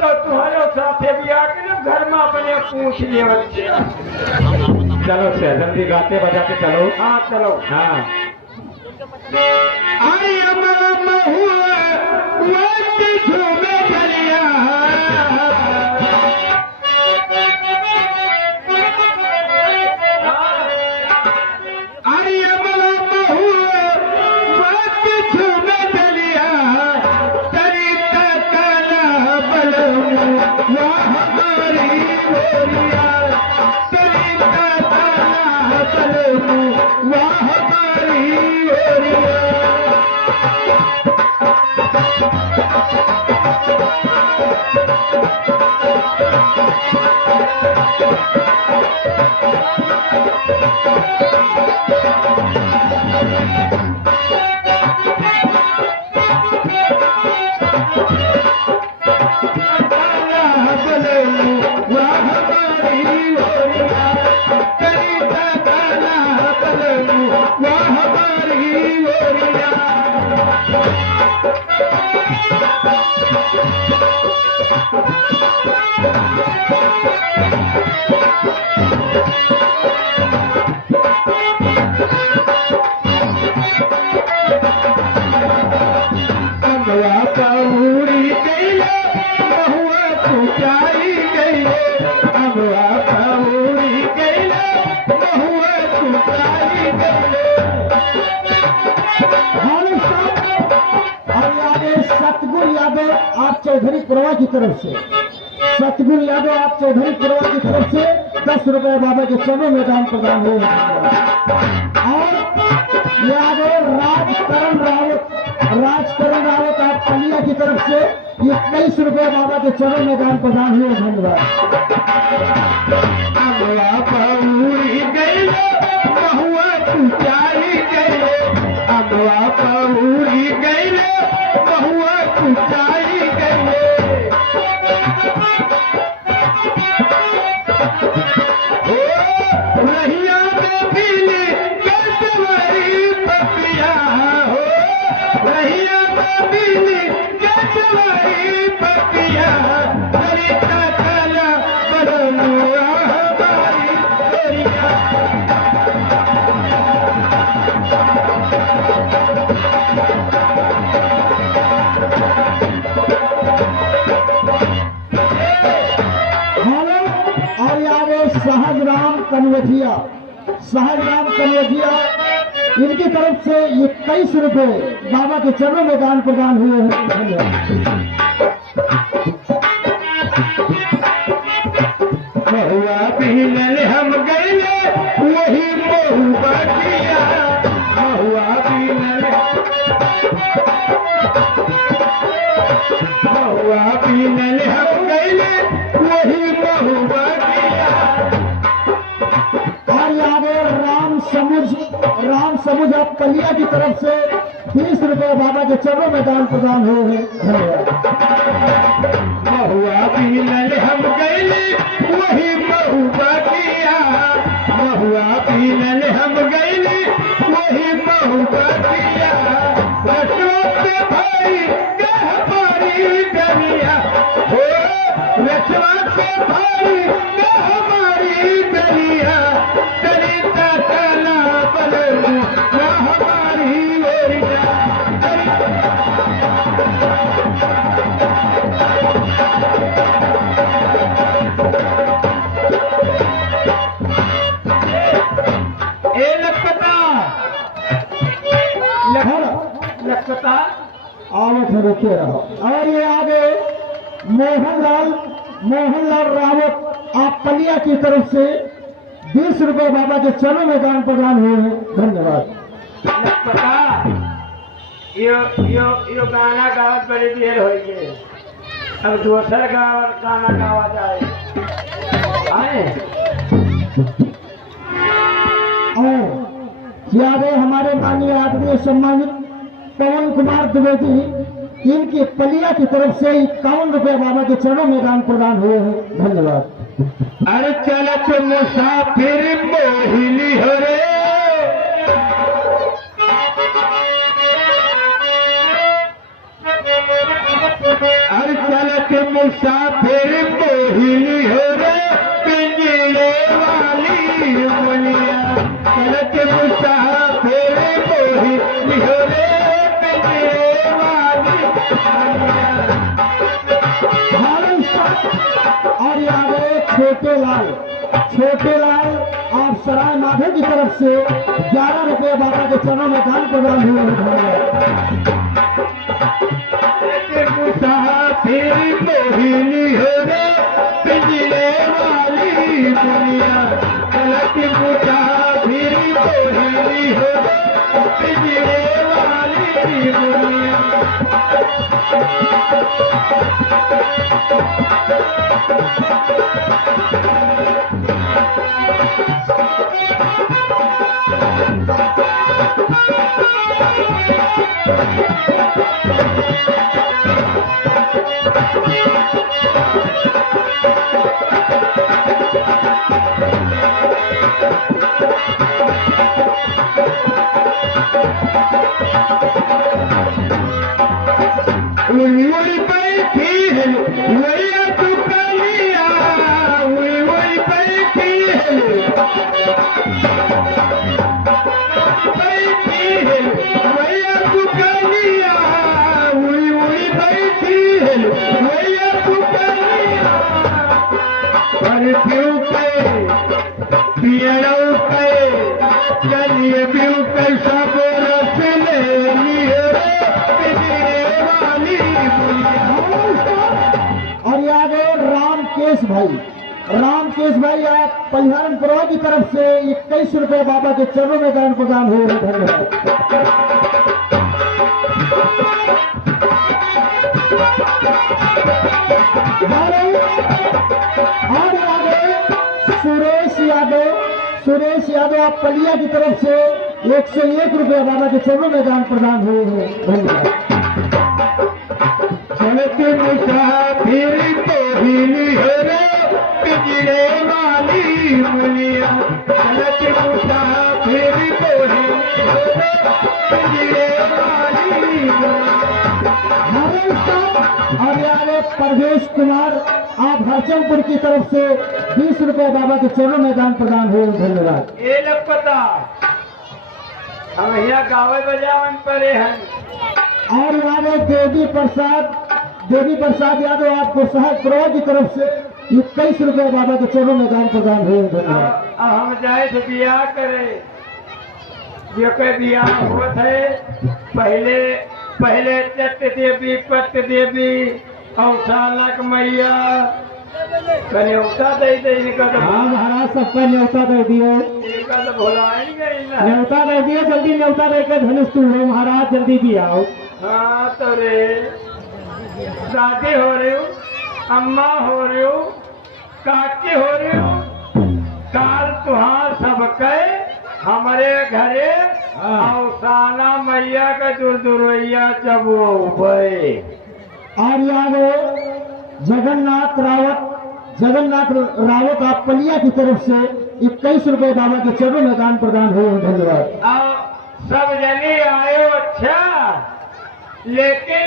तो तुम्हारे साथे बियाह के ना घर में अपने पूछ लिए बच्चे। चलो से जल्दी गाते बजाते चलो हाँ चलो हाँ आई अमर महुआ वक्त झूमे भरिया आई अमर महुआ वक्त झूमे भरिया तरीका काला बलमू वाह हमारी गोरिया तरीका काला बलमू वाह हमारी गोरिया। सतगुरु यादव आप चौधरी पुरवा की तरफ से सतगुरु यादव आप चौधरी पुरवा की तरफ से 10 रुपए बाबा के चरणों में दान प्रदान हुए और यादव राजकरण रावत आप पलिया की तरफ से 21 रुपए बाबा के चरणों में दान प्रदान हुए। धन्यवाद। सहजराम कन्वजिया इनकी तरफ से 21 रुपए बाबा के चरणों में दान प्रदान हुए हैं। महुआ पीनल हम गए वही महुआ किया महुआ पीनल हम गए वही महुआ किया। राम समुझ आप कलिया की तरफ से 20 रुपए बाबा के चरणों में दान प्रदान हुए हैं। धन्यवाद। महुआ पीनल हम गए वही महुआ किया महुआ पीनल हम गए वही महुआ किया। लगता आवत है, रुके रहो। और ये आगे मोहनलाल रावत आप पलिया की तरफ से 20 रुपए बाबा के चरणों में दान प्रदान हुए हैं, धन्यवाद। लगता यो गाना गावत बड़ी देर हो गई, अब दूसर गाना गावा जाए आए। और यादव हमारे माननीय आदरणीय सम्मानित पवन कुमार द्विवेदी, इनकी पलिया की तरफ से 51 रुपए बाबा के चरणों में दान प्रदान हुए हैं, धन्यवाद। अरे चलत मुसाफिर मोहिनी हो रे, अरे चलत मुसाफिर मोहिनी हो रे, पिंजरे वाली मुनिया, चलत मुसाफिर मोहिनी हो रे, पिंजरे वाली मुनिया। और आगे छोटे लाल आप सराय माधो की तरफ से 11 रुपए बाबा के चरणों में दान प्रदान हुए हैं, धन्यवाद। मुसाफिर मोहिनी हो रे, पिंजरे वाली दुनिया, चलत मुसाफिर मोहिनी हो रे, पिंजरे वाली दुनिया। उई बैठी है वैया तू कलिया, उई बैठी है वैया तू कलिया, उई बैठी है वैया तू कलिया। पर क्यों पे पियड़ों पे चलिए ब्यू कैसा बोरस ले लिए पिंजरे वाली दुनिया। और ये आगे रामकेश भाई आप परिहारन पुरवा की तरफ से 21 रुपए बाबा के चरणों में दान प्रदान हुए हैं, धन्यवाद। आगे सुरेश यादव आप पलिया की तरफ से 101 रुपए बाबा के चरणों में दान प्रदान हुए हैं, धन्यवाद। चलत मुसाफिर मोहिनी हो रे, पिंजरे वाली मुनिया, चलत मुसाफिर मोहिनी हो रे, पिंजरे वाली मुनिया। और आगे परवेश कुमार आप हरचंदपुर की तरफ से 20 रुपए बाबा के चरणों में दान प्रदान हुए, धन्यवाद। ये लग पता हम यहाँ गावे बजावन परे हैं। और आगे देवी प्रसाद यादव आपको सहायक प्रवाह की तरफ से 21 रुपए बाबा के चरणों में दान प्रदान हुए, धन्यवाद। अब हम जाए थे बियाह करे, जो के बियाह हुआ थे पहले चट देवी पट देवी औसालक मैया न्योता दे इनका तो हाँ महाराज सबका न्योता दे दियो, इनका तो भुलाए गई ना। न्योता दे दियो, जल्दी न्योता दे के धनुष तू हो महाराज, जल्दी भी आओ। हाँ तो रे दादी हो रही हूँ, अम्मा हो रही हूँ, काकी हो रही हूँ, काल तुहार सबके हमारे घरे औसाना मैया का दुरदुरैया चबो भाई। और यहाँ जगन्नाथ रावत आप पलिया की तरफ से 21 रुपए बाबा के चरणों में दान प्रदान हुए, धन्यवाद। अब सब जने आयो अच्छा, लेकिन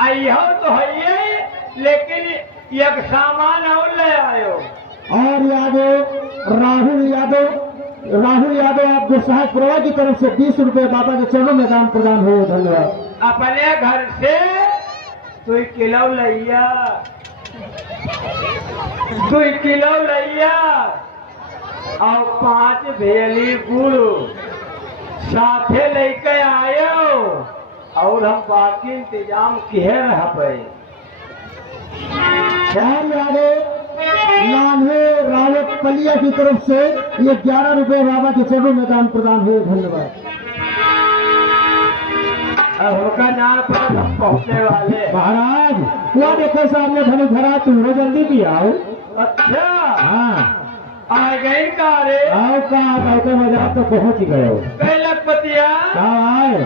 आइयो तो है, लेकिन एक सामान और ले आयो। और राहुल यादव आप गुरसहायक प्रवाह की तरफ से 20 रुपए बाबा के चरणों में दान प्रदान हुए, धन्यवाद। अपने घर से 2 किलो लैया, 2 किलो लैया और 5 भेली गुड़ साथे लेके आयो और हम बाकी इंतजाम किए रह पे। और आगे नान्हे रावत पलिया की तरफ से ये 11 रुपए बाबा के चरणों में दान प्रदान हुए। धन्यवाद। अब उनका नाम पर हम पहुँचने वाले। महाराज वो देखो सामने धनु धरा, तुम हो जल्दी भी आओ। अच्छा हाँ आ गई का रे? आओ कहाँ कहते मजाक तो पहुँच ही गए हो। लखपतिया कहाँ आए?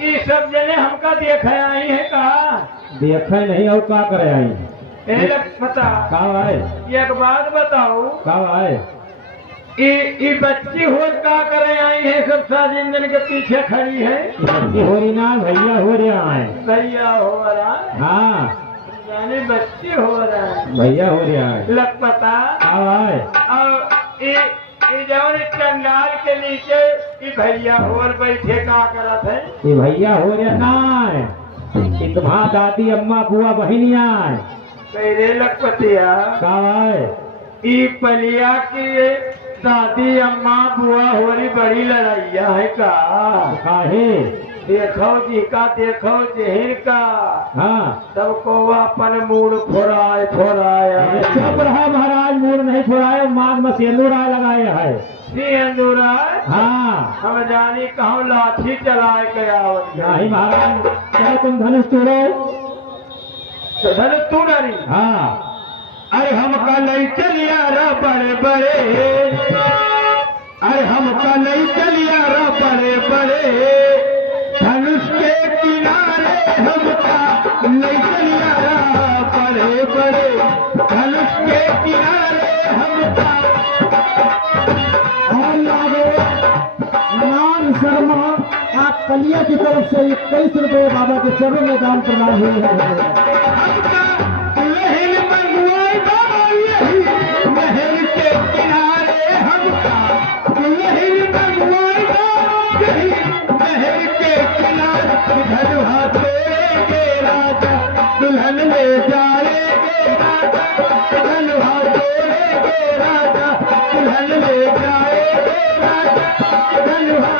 ये सब जने हमका देख आई है कहा? देखे नहीं और क्या करे आई? ए लखपता कहाँ आए? एक बात बताओ, कहाँ आए? ये बच्ची हो क्या करे आई है? सब साजिंदन के पीछे खड़ी है। बच्ची हो रही ना, भैया हो रहा है। भैया हो रहा? हाँ यानी बच्ची हो रहा है। भैया हो रहा है। लखपता कहाँ आए? और ये जवन चंडाल के नीचे ये भैया और बैठे का करत है? ये भैया हो रहा ना है, ये तुम्हारा दादी अम्मा बुआ बहनिया है। तेरे लखपतिया कहाँ आए? ई पलिया की दादी अम्मा बुआ हो रही बड़ी लड़ाइया है का? काहे? देखो जी का, देखो जहर का, हाँ सबको अपन मूड फोड़ाया चुप रहा महाराज, मूड नहीं फोड़ाए, मांग में सिंदूरा लगाया है। सिंदूरा? हाँ हम जानी कहूँ लाठी चलाए गया नहीं महाराज, चलो तुम धनुष तोड़ो। धन तू डरी? हाँ अरे हमका नहीं चलिया रा बड़े बड़े, अरे हमका नहीं चलिया रा बड़े बड़े, धनुष के किनारे हमका नहीं चलिया रा बड़े बड़े, धनुष के किनारे हमका। और आगे मान शर्मा आप पलिया की तरफ से 21 रुपए बाबा के चरणों में दान प्रदान हुए हैं। महल के किनारे हमका महल बनवाएगा, महल के किनारे धनुहा तोड़ेंगे राजा, दुल्हन ले जाएंगे राजा, धनुहा तोड़ेंगे राजा, दुल्हन ले जाएंगे राजा, धनुहा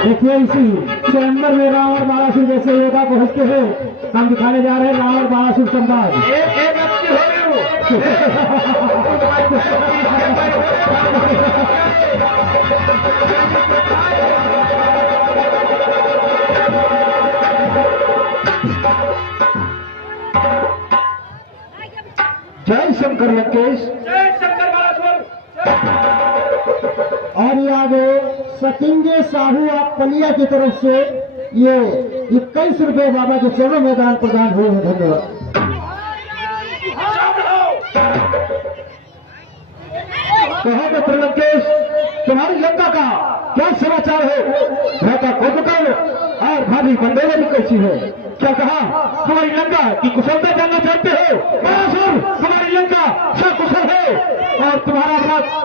देखिए इसी चैम्बर में रावण बालासुर जैसे योद्धा पहुँचते हैं। हम दिखाने जा रहे हैं रावण बालासुर संवाद। एक अच्छी हो रही हूँ। जय शंकर लंकेश। जय शंकर बालासुर। और ये आगे सतिंगे साहू आप पलिया की तरफ से ये 21 रुपए बाबा के चरणों में दान प्रदान हुए हैं। धन्यवाद। कहो मित्र लंकेश, तुम्हारी लंका का क्या समाचार है? भ्राता कौतुकल और भाभी मंडोदरी कैसी है? क्या कहा? तुम्हारी लंका की कुशलता जानना चाहते हो? बालासुर, तुम्हारी लंका सकुशल है और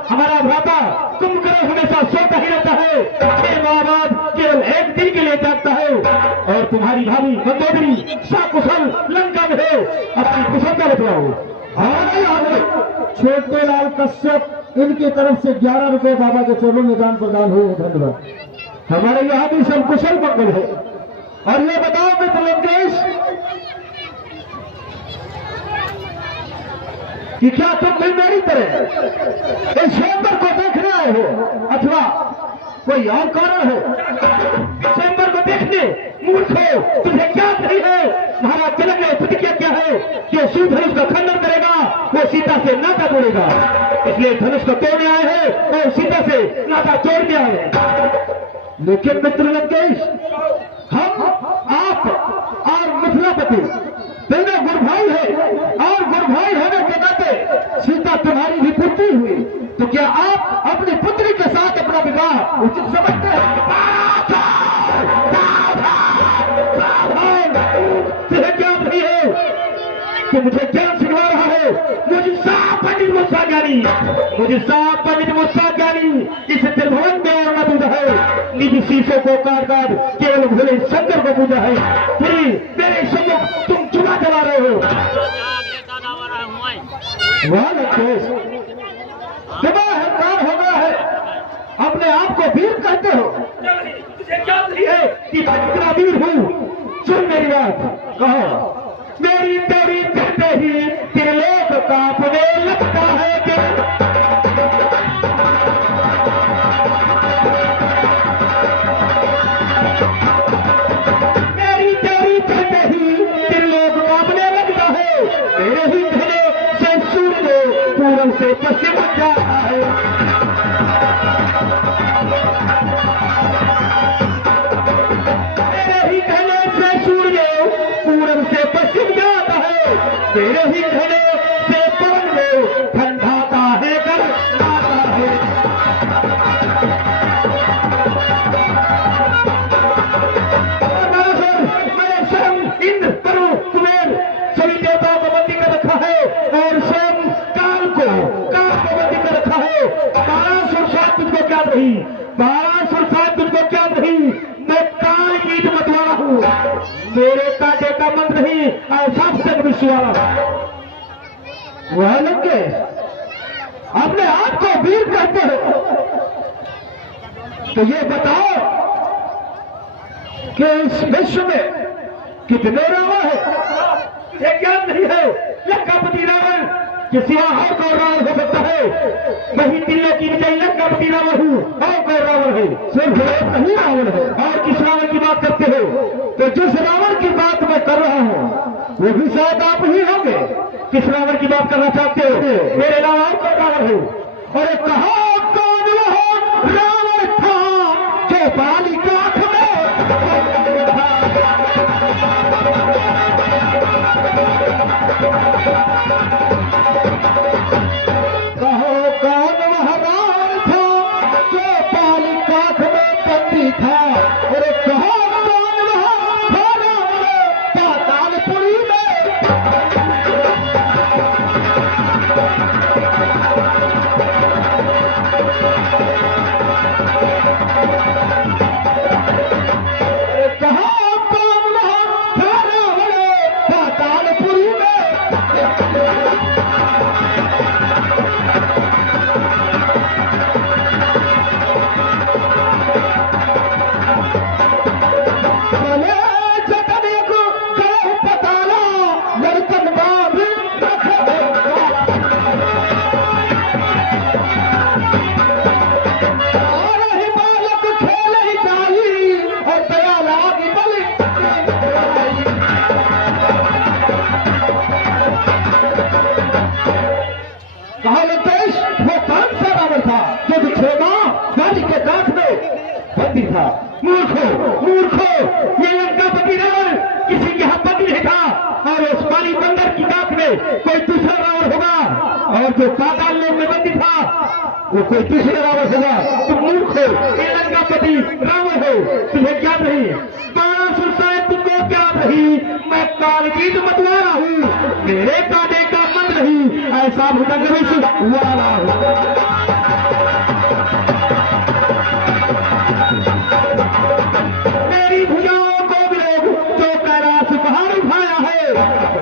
हमारा भ्राता कुंभकर्ण हमेशा सोता ही रहता है। 6 माह बाद केवल 1 दिन के लिए जागता है और तुम्हारी भाभी मंडोदरी सकुशल लंका में है। अपनी कुशलता बतलाओ। छोटे लाल कश्यप इनकी तरफ से 11 रुपए बाबा के चरणों में दान प्रदान हुए हैं। धन्यवाद। हमारे यहाँ भी सब कुशल मंगल है। और ये बताओ मित्र लंकेश कि क्या तुम भी मेरी तरह इस स्वयंवर को देखने आए हो अथवा कोई और कारण है? स्वयंवर को देखने मूर्ख हो, तुझे क्या नहीं है? महाराज जनक ने प्रतिज्ञा क्या है कि शिव धनुष का खंडन करेगा, वो सीता से नाता तोड़ेगा। इसलिए धनुष को तोड़ने आए हैं और सीता से नाता तोड़ने आए हैं। लेकिन मित्र लंकेश, हम आप और मिथिलापति दोनों गुरु भाई है और गुरु भाई होने के नाते सीता तुम्हारी भी पुत्री हुई, तो क्या आप अपनी पुत्री के साथ अपना विवाह उचित समझते हैं? तुझे क्या नहीं है कि मुझे ज्ञान सिखा रहा है? मुझे साफ पंडित मुस्सा ज्ञानी, मुझे साफ पंडित मुस्सा ज्ञानी इस त्रिभुवन में और न पूजा है। निधि शीशों को काट काट केवल भोले शंकर को पूजा है। फिर मेरे सम्मुख तुम चुना चला रहे हो। वाह लंकेश, तुम्हें अहंकार हो गया है, अपने आप आपको वीर कहते हो? तुझे क्या है कि मैं कितना वीर हूँ? सुन मेरी बात, कहो। मेरी तेरी कहते ही त्रिलोक कांपने लगता है कि मेरी तेरी कहते ही त्रिलोक कांपने लगता है। तेरे ही कहने से सूर्य पूरब से पश्चिम जाता है। तेरे ही कहने से सूर्य पूरब से पश्चिम जाता है। तेरे ही कहने से पवन में ठंडाता है, गर्माता है। मैंने स्वयं इंद्र, वरुण, कुबेर सभी देवताओं को बंदी कर रखा है और स्वयं काल को बंदी कर रखा है। 12 सुरसात तुझको क्या नहीं, 12 सुरसात तुझको क्या नहीं। मैं काल गीत मतवाला हूँ, मेरे कांटे का मंत्र नहीं, ऐसा तक विश्वास। वह लंके अपने आप को वीर कहते हो, तो ये बताओ कि इस विश्व में कितने रावण है? तुझे ज्ञान नहीं है लंकापति रावण कि सिवा और कौन रावण हो सकता है? वही दिल्ली की विजय लंकापति रावण हूँ। और कौन रावण है? सिर्फ एक नहीं रावण है। और किस रावण की बात करते हो? तो जिस रावण की बात मैं कर रहा हूँ वो भी शायद आप ही होंगे। किस रावण की बात करना चाहते हो? मेरे अलावा और कौन रावण है? और कहा कौन वह रावण था जो बाली की आंख में कहो कौन वह रावण था जो बाली की आंख में बंदी था? और कहो कौन वह था रावण पातालपुरी में? कहा कौन वह था रावण पातालपुरी में? भले जतने को कहो पताला लड़कन बाब और ही बालक खेल ही जाई और दया लागी बलि कहा लंकेश वो कौन सा रावण था जो विक्षेमा बाली के दांत में बंदी था? मूर्खो, ये लंकापति रावण किसी के हाथ बंदी नहीं था। और उस पाली बंदर की दांत में कोई दूसरा रावण होगा, और जो पाताल लोक में बंदी था वो कोई दूसरे रावण होगा। तुम मूर्ख हो, ये लंकापति रावण हो, तुझे क्या नहीं? 12 सुरसाएं तुमको क्या नहीं? मैं कालगीत मतवाला हूँ, मेरे कांटे का मंत्र नहीं, ऐसा भुजंग विश्व वाला हूँ। मेरी भुजाओं को विरोध जो कैलाश पहाड़ उठाया है,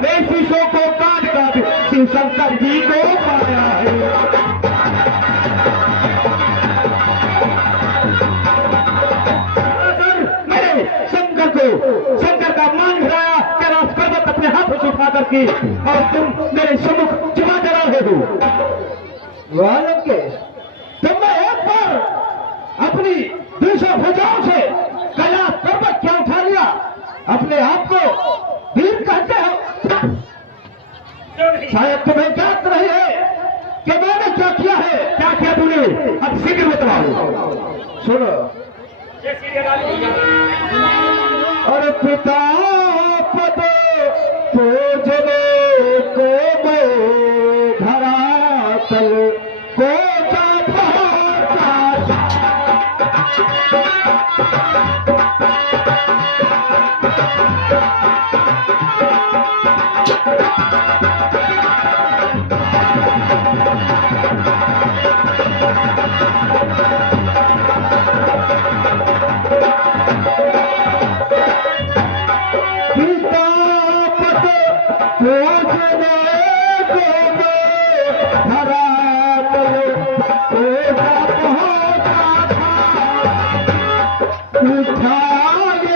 वे शीशों को काट काट शिव शंकर जी को पाया है। मेरे शंकर का मान गिराया कैलाश पर्वत अपने हाथों से उठा करके, और तुम मेरे सम्मुख जमा चला रहे हो। वह लंकेश तुमने एक बार अपनी 200 भुजाओं से कैलाश पर्वत क्या उठा लिया? अपने आप को वीर कहते हो? शायद तुम्हें ज्ञात नहीं है कि मैंने क्या किया है। क्या किया तूने? अब शीघ्र बतलाओ। सुनो। और पिता पद पूजने को मैं धरातल को जा पहुंचा। पिता पद पूजने को मैं धरातल को जा पहुंचा था। उठाए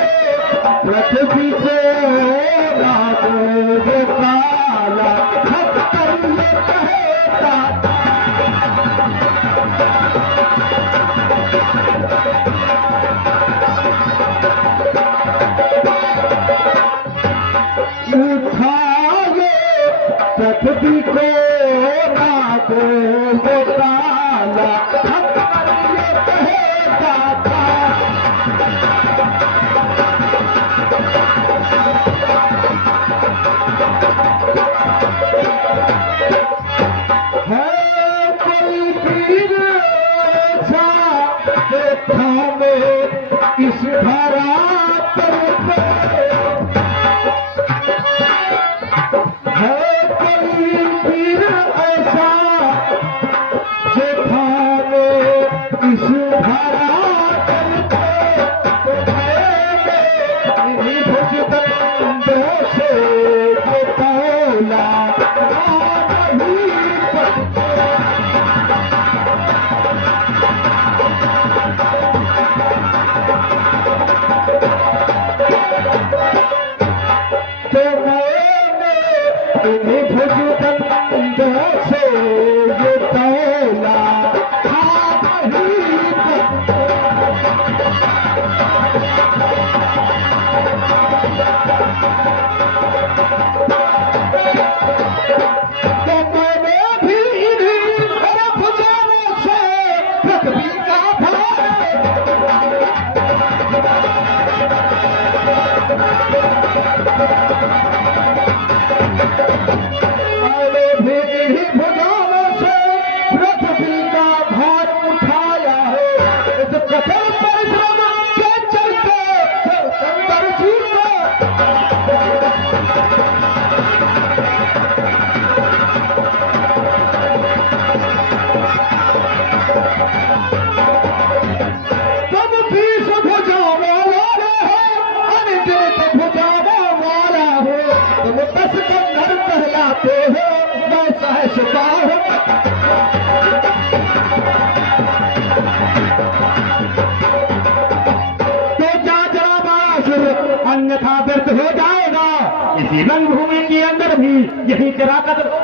पृथ्वी को रागो काला खत्तर ये कहता उठाए पृथ्वी को रागो काला खत्तर ये कहता था है कोई पीर ऐसा देखा में इस धरा पर है कोई पीर ऐसा देखा में इस धरा पर इन्हीं भुजबंदों से ये तौला नहीं पड़ता तो मैंने इन्हीं भुजबंदों से ये तौला नहीं पड़ता तो मैंने भी इन्हीं भुजाओं से पृथ्वी का भार मैंने भी इन्हीं भुजाओं से पृथ्वी का भार उठाया है इस कठोर परिश्रम के चलते सिकंदर जी को तुम बीस भुजाओं वाले हो अनगिनत भुजाओं वाला हो तुम 10 कंधर कहलाते हो मैं सहसता हूँ तो जा जरा बासुर अन्यथा व्यर्थ हो जाएगा इसी रंगभूमि के अंदर भी यही तेरा कदम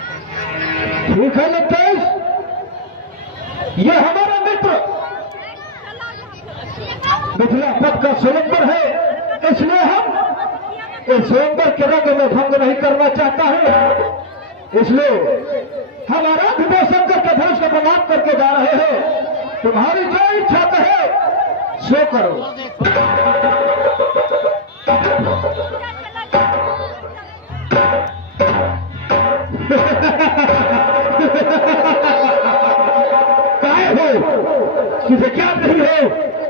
ठीक है नितेश ये हमारा मित्र मिथिला पथ का स्वयंवर है इसलिए हम इस स्वयंवर के रंग में भंग नहीं करना चाहता है इसलिए हमारा विभो शंकर के धनुष को प्रणाम करके जा रहे हैं तुम्हारी जो इच्छा है सो करो काय हो तुझे क्या नहीं हो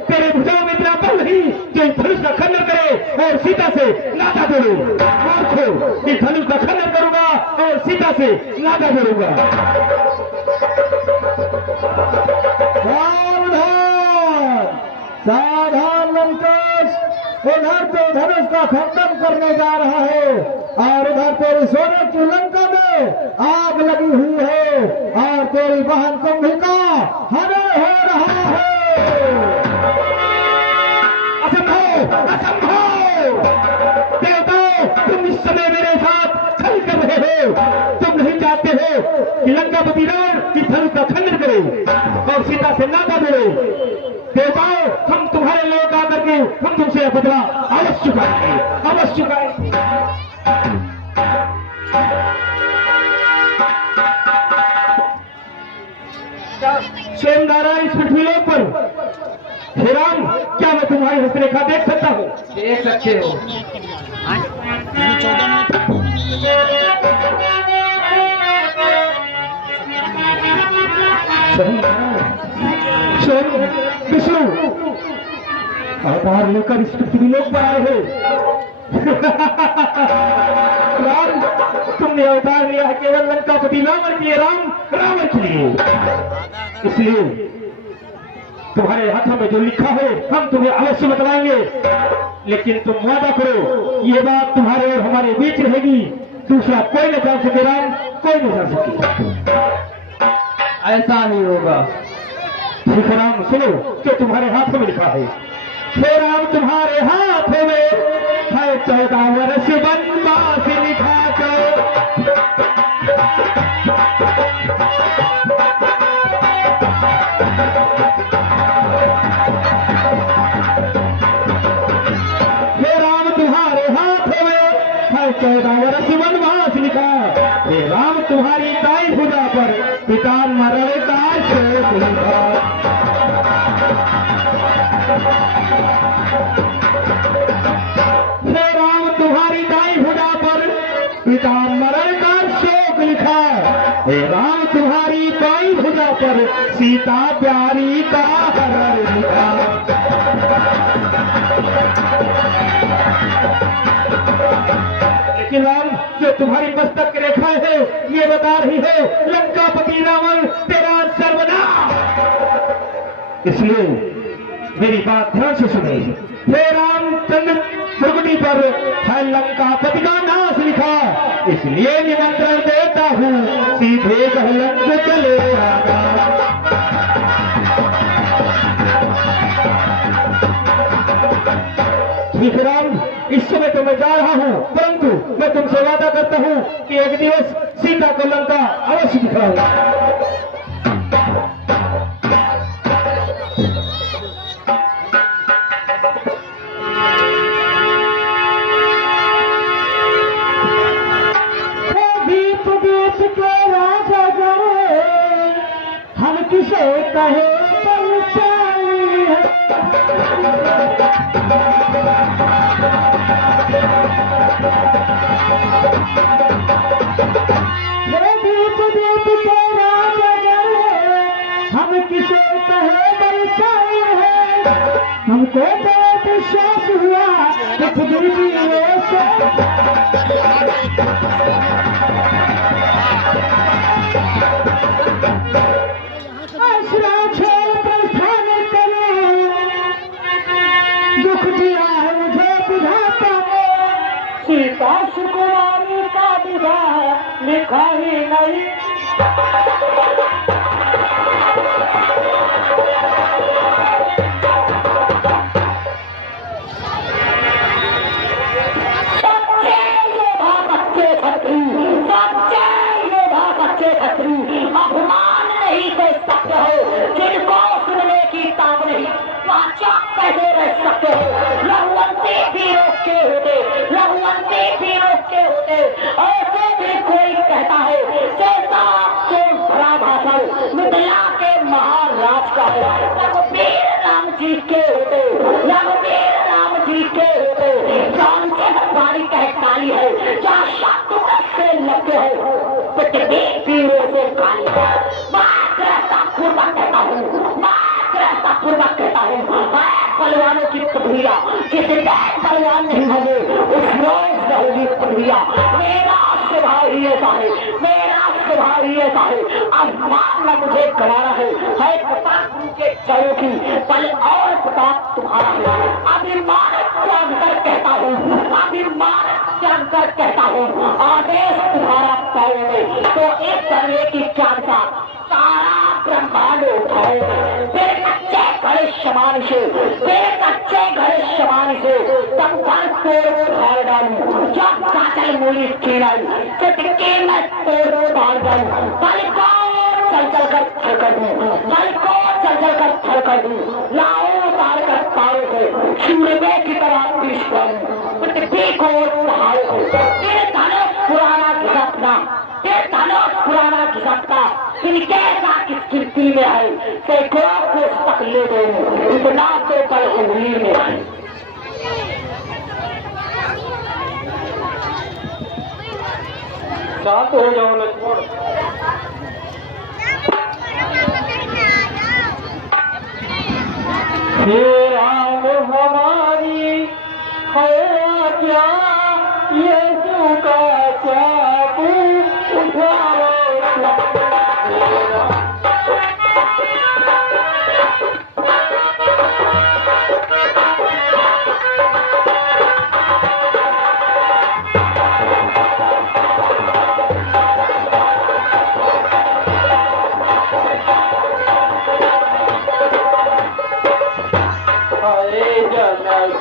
तेरे भुजाओं में इतना बल नहीं जो इस धनुष का खंडन करे और सीता से नाता जोड़ो मूर्खो इस धनुष का खंडन करूंगा और सीता से नाता जोड़ूंगा सावधान सावधान लंकेश उधर तो धनुष का खंडन करने जा रहा है और उधर तेरी सोने की लंका में आग लगी हुई है और तेरी बहन कुंभिका हरण हो रहा है असंभव असंभव देवताओं तुम इस समय मेरे साथ छल कर रहे हो तुम नहीं चाहते हो कि लंकापति राम की धनुष का खंडन करे और सीता से नाता जोड़े देवताओं हम तुम्हारे लोग आकर के हम तुमसे बदला अवश्य चुकाएंगे अवश्य चुकाएंगे स्वयं नारायण इस पृथ्वीलोक पर हे राम क्या मैं तुम्हारी हस्तरेखा देख सकता हूँ देख सकते हो स्वयं विष्णु अवतार लेकर इस पृथ्वीलोक पर आए हो राम तुमने अवतार लिया है केवल लंकापति रावण के लिए रावण के लिए इसलिए तुम्हारे हाथों में जो लिखा है हम तुम्हें अवश्य बतलाएंगे लेकिन तुम वादा करो ये बात तुम्हारे और हमारे बीच रहेगी दूसरा कोई न जान सके राम कोई न जान सके ऐसा नहीं होगा। ठीक राम सुनो, जो तुम्हारे हाथों में लिखा है। हे राम तुम्हारे हाथों में है 14 वर्ष वनवास लिखा कर। हे राम तुम्हारे हाथों में है 14 वर्ष वनवास लिखा। हे राम तुम्हारी दाई भुजा पर पिता मरण का शोक लिखा। हे राम तुम्हारी दाई भुजा पर पिता मरण का शोक लिखा। हे राम तुम्हारी दाई भुजा पर सीता प्यारी का हरण लिखा। लेकिन राम जो तुम्हारी मस्तक की रेखा है ये बता रही है लंकापति रावण तेरा सर्वनाश। इसलिए मेरी बात ध्यान से सुने। हे रामचंद्र त्रिकुटी पर है लंकापति का नाश लिखा। इसलिए निमंत्रण देता हूँ सीधे कहलंक चले आगा। ठीक राम, इस समय तो मैं जा रहा हूँ, परंतु मैं तुमसे वादा करता हूँ कि एक दिवस सीता को लंका अवश्य दिखाऊंगा। हम किसे कहे पंचाली है। दीप दीप के राजा हम किसे कहे बलशाली है। हमको बहुत विश्वास हुआ पृथ्वी की ओर से। दुख दिया है मुझे विधाता ने। सीता सुकुमारी का विवाह लिखा ही नहीं। अपमान नहीं कर सकते हो जिनको सुनने की ताब नहीं वाचा कैसे रह सकते हो। लहुवंती वीरों के होते, लहुवंती वीरों के होते ऐसे भी कोई कहता है जैसा आपको भरा भाषण मिथिला के महाराज का है। रघुवीर राम जी के होते, रघुवीर राम जी के होते जान के हमारी कहताली है जहाँ शत्रु से लगते हैं पृथ्वी वीरों से काली है। पूर्वक कहता हूँ, पूर्वक कहता हूँ बलवानों की पृथ्विया किसी बलवान नहीं होंगे उस रोज रहेगी पृथ्विया। मेरा स्वभाव ही ऐसा है, मेरा स्वभाव ही ऐसा है। अब मामला मुझे गवारा है प्रताप के चरों की पल और प्रताप तुम्हारा है। अभिमान त्याग कर कहता हूँ, अभिमान त्याग कर कहता हूँ आदेश तुम्हारा पाओगे तो एक करने की चांसा सारा ब्रह्मांड उठाओ। फिर कच्चे घड़े समान से, फिर कच्चे घड़े समान से तब घर तोड़ उठाड़ डालू। जब काचल मूली खीराई चटके में तोड़ उठाड़ डालू। बल को चल चल कर थल कर दूं, बल को चल चल कर थल कर दूं। लाओ उतार कर तारों को सूर्य की तरह पीस करूं। पृथ्वी को पहाड़ों को तेरे धनुष पुराना घिसकना, तेरे धनुष पुराना घिसकता इनके साथ इस कीर्ति में है सैकड़ों को तक ले दो। इतना तो बल उंगली में है। शांत हो जाओ लक्ष्मण। हे राम हमारी है क्या यीशु का चाकू उठाओ।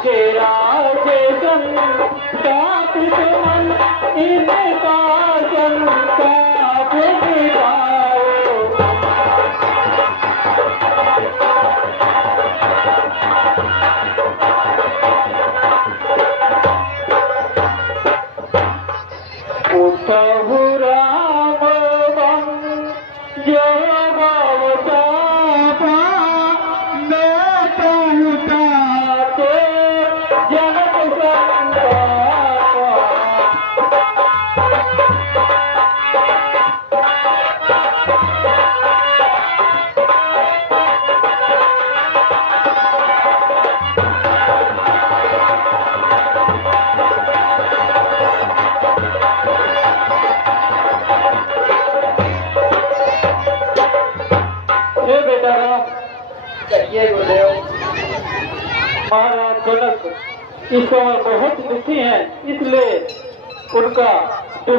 तेरा जैसन स्थापित मन इनका संताप दिखाओ। उठहु राम बम जो भवतापा, मैं तो उठाते जगत संतापा। हे बेटा राम, कहिए गुरुदेव। महाराज जनक इस समय बहुत दुखी हैं, इसलिए उनका